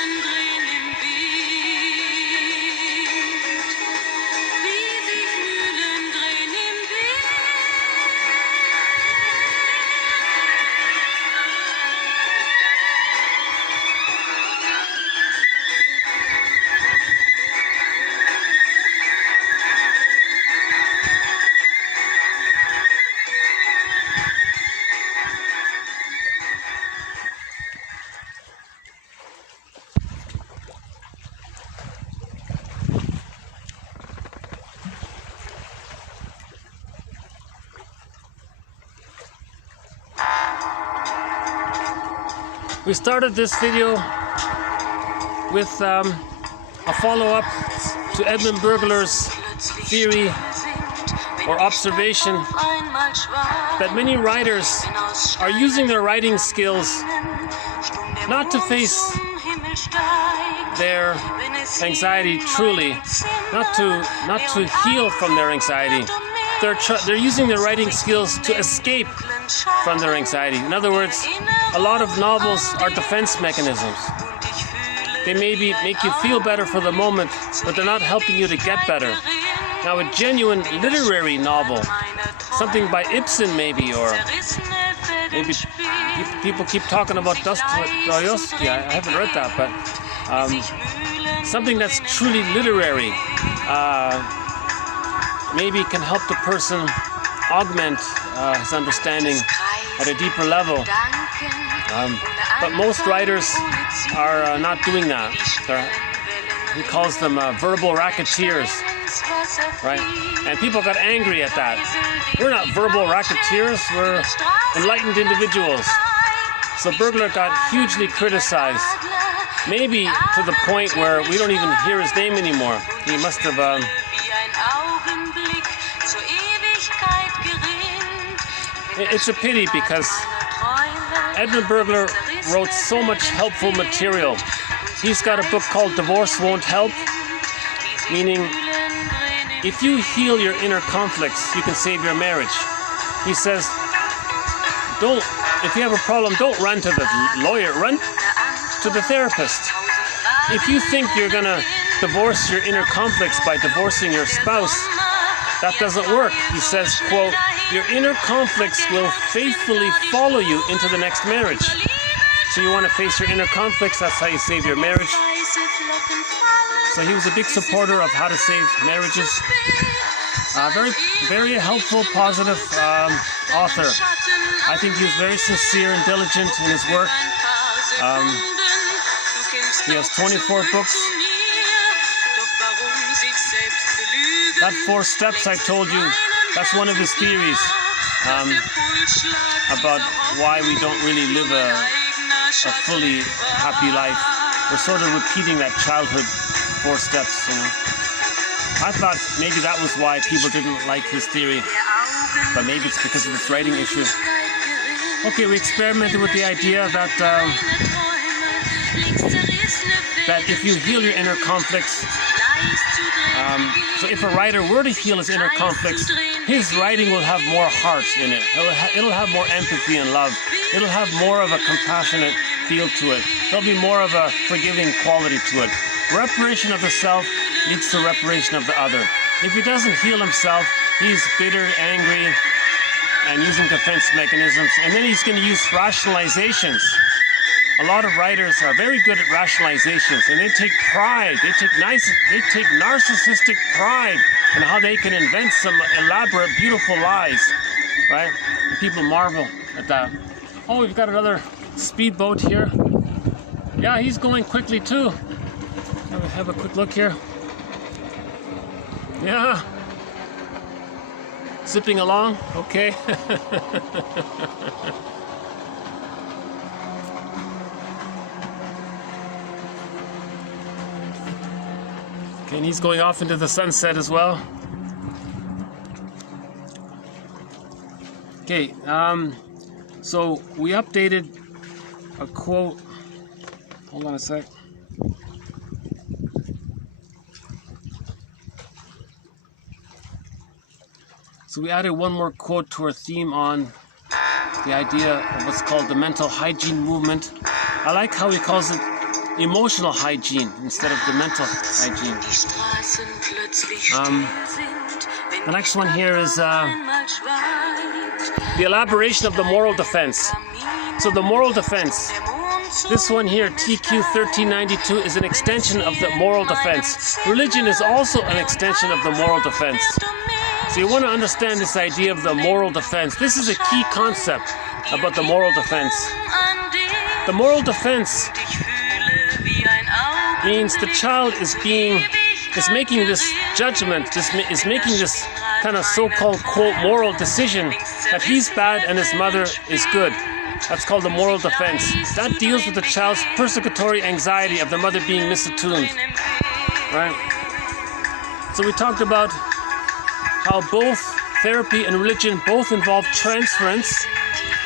We started this video with a follow-up to Edmund Bergler's theory or observation that many writers are using their writing skills not to face their anxiety truly, not to heal from their anxiety. They're using their writing skills to escape from their anxiety. In other words, a lot of novels are defense mechanisms. They maybe make you feel better for the moment, but they're not helping you to get better. Now, a genuine literary novel, something by Ibsen maybe, or maybe people keep talking about Dostoevsky. I haven't read that, but something that's truly literary maybe can help the person augment his understanding at a deeper level. But most writers are not doing that. He calls them verbal racketeers, right? And people got angry at that. We're not verbal racketeers, we're enlightened individuals. So Bergler got hugely criticized, maybe to the point where we don't even hear his name anymore. He must have it's a pity because Edmund Bergler wrote so much helpful material. He's got a book called Divorce Won't Help, meaning if you heal your inner conflicts, you can save your marriage. He says, if you have a problem, don't run to the lawyer, run to the therapist. If you think you're gonna divorce your inner conflicts by divorcing your spouse, that doesn't work. He says, quote, your inner conflicts will faithfully follow you into the next marriage. So you want to face your inner conflicts, that's how you save your marriage. So he was a big supporter of how to save marriages. Very, very helpful, positive author. I think he was very sincere and diligent in his work. He has 24 books. That 4 steps I told you, that's one of his theories about why we don't really live a fully happy life. We're sort of repeating that childhood 4 steps, you know. I thought maybe that was why people didn't like his theory, but maybe it's because of this writing issue. Okay, we experimented with the idea that if you heal your inner conflicts, so if a writer were to heal his inner conflicts, his writing will have more heart in it. It'll have more empathy and love. It'll have more of a compassionate feel to it. There'll be more of a forgiving quality to it. Reparation of the self leads to reparation of the other. If he doesn't heal himself, he's bitter, angry, and using defense mechanisms. And then he's going to use rationalizations. A lot of writers are very good at rationalizations, and they take pride, they take narcissistic pride in how they can invent some elaborate, beautiful lies, right? And people marvel at that. Oh, we've got another speedboat here. Yeah, he's going quickly too. Have a quick look here. Yeah. Zipping along, okay. And he's going off into the sunset as well. Okay, so we updated a quote. Hold on a sec. So we added one more quote to our theme on the idea of what's called the mental hygiene movement. I like how he calls it emotional hygiene instead of the mental hygiene. The next one here is the elaboration of the moral defense. So the moral defense, this one here, TQ 1392, is an extension of the moral defense. Religion is also an extension of the moral defense. So you want to understand this idea of the moral defense. This is a key concept about the moral defense. The moral defense means the child is making this judgment, is making this kind of so-called quote moral decision that he's bad and his mother is good. That's called the moral defense. That deals with the child's persecutory anxiety of the mother being misattuned. Right? So we talked about how both therapy and religion both involve transference.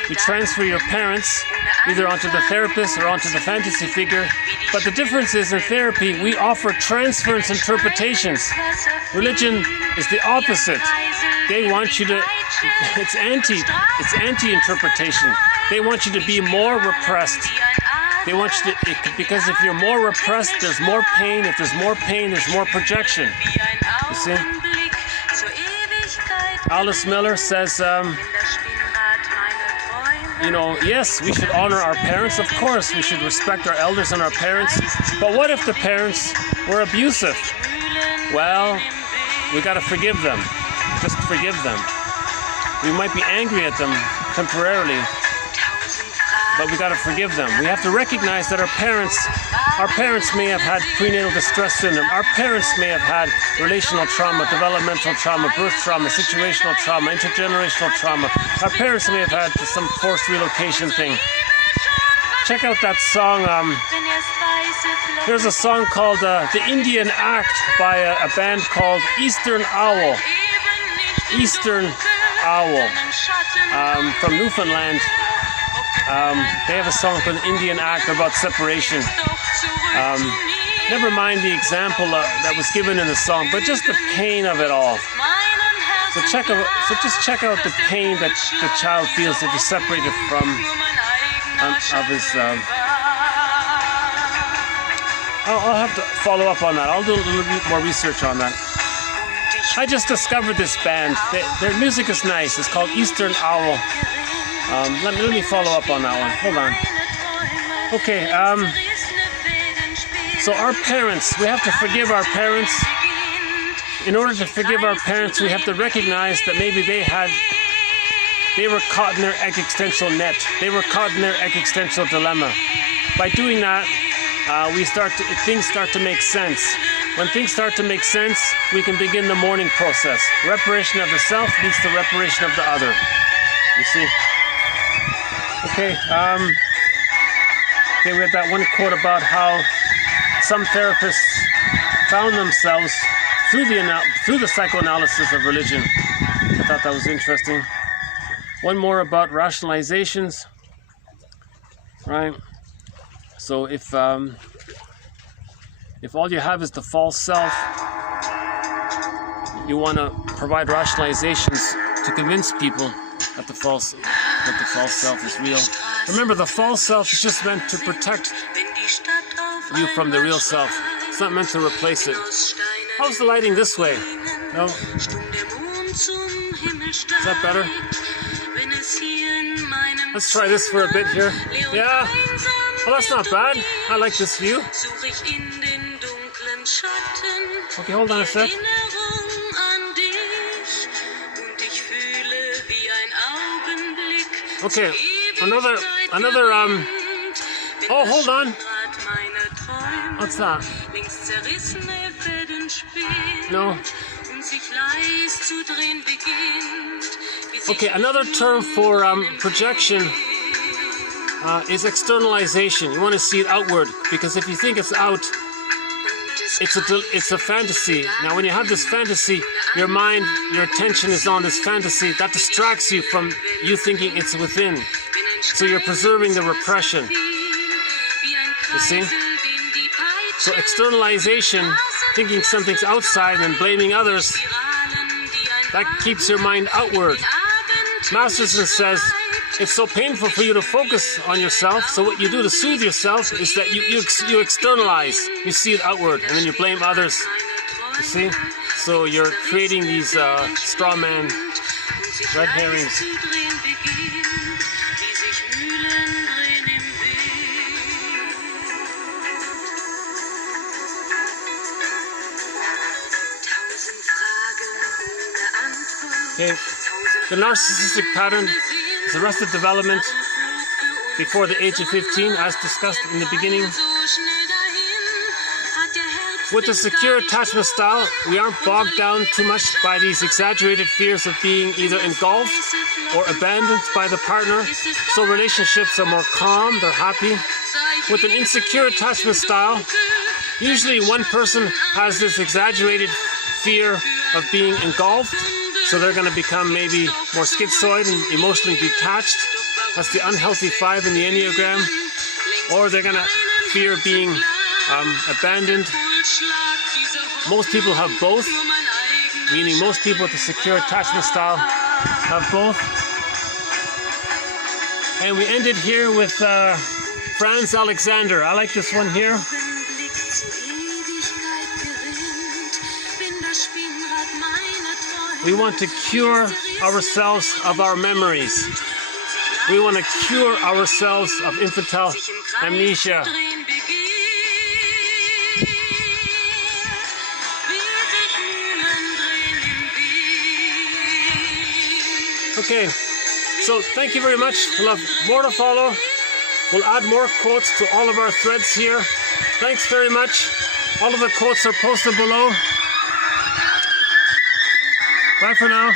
You transfer your parents either onto the therapist or onto the fantasy figure. But the difference is in therapy, we offer transference interpretations. Religion is the opposite. They want you to, it's anti-interpretation. They want you to be more repressed. They want you to, because if you're more repressed, there's more pain. If there's more pain, there's more projection. You see? Alice Miller says, you know, yes, we should honor our parents. Of course, we should respect our elders and our parents. But what if the parents were abusive? Well, we got to forgive them. Just forgive them. We might be angry at them temporarily, but we got to forgive them. We have to recognize that our parents may have had prenatal distress syndrome. Our parents may have had relational trauma, developmental trauma, birth trauma, situational trauma, intergenerational trauma. Our parents may have had some forced relocation thing. Check out that song. There's a song called The Indian Act by a band called Eastern Owl. Eastern Owl from Newfoundland. They have a song called Indian Act about separation. Never mind the example that was given in the song, but just the pain of it all. So just check out the pain that the child feels if he's separated from of his. I'll have to follow up on that. I'll do a little bit more research on that. I just discovered this band. Their music is nice. It's called Eastern Owl. Let me follow up on that one. Hold on. Okay. So our parents, we have to forgive our parents. In order to forgive our parents, we have to recognize that maybe they were caught in their existential net. They were caught in their existential dilemma. By doing that, things start to make sense. When things start to make sense, we can begin the mourning process. Reparation of the self leads to reparation of the other. You see? Okay, we had that one quote about how some therapists found themselves through the psychoanalysis of religion. I thought that was interesting. One more about rationalizations, right? So if all you have is the false self, you want to provide rationalizations to convince people that the false self is real. Remember, the false self is just meant to protect you from the real self. It's not meant to replace it. How's the lighting this way? No? Is that better? Let's try this for a bit here. Yeah? Well, that's not bad. I like this view. Okay, hold on a sec. Okay, another, oh, hold on. What's that? No. Okay, another term for projection is externalization. You want to see it outward, because if you think it's out, it's a fantasy. Now, when you have this fantasy, your mind, your attention is on this fantasy. That distracts you from you thinking it's within. So you're preserving the repression. You see? So externalization, thinking something's outside and blaming others, that keeps your mind outward. Masterson says, it's so painful for you to focus on yourself, so what you do to soothe yourself is that you externalize. You see it outward, and then you blame others. You see? So you're creating these straw man red herrings. Okay, the narcissistic pattern is arrested development before the age of 15, as discussed in the beginning. With the secure attachment style, we aren't bogged down too much by these exaggerated fears of being either engulfed or abandoned by the partner, so relationships are more calm, they're happy. With an insecure attachment style, usually one person has this exaggerated fear of being engulfed, so they're going to become maybe more schizoid and emotionally detached. That's the unhealthy 5 in the Enneagram. Or they're going to fear being abandoned. Most people have both, meaning most people with the secure attachment style have both. And we ended here with Franz Alexander. I like this one here. We want to cure ourselves of our memories. We want to cure ourselves of infantile amnesia. Okay, so thank you very much. We'll have more to follow. We'll add more quotes to all of our threads here. Thanks very much. All of the quotes are posted below. Bye for now.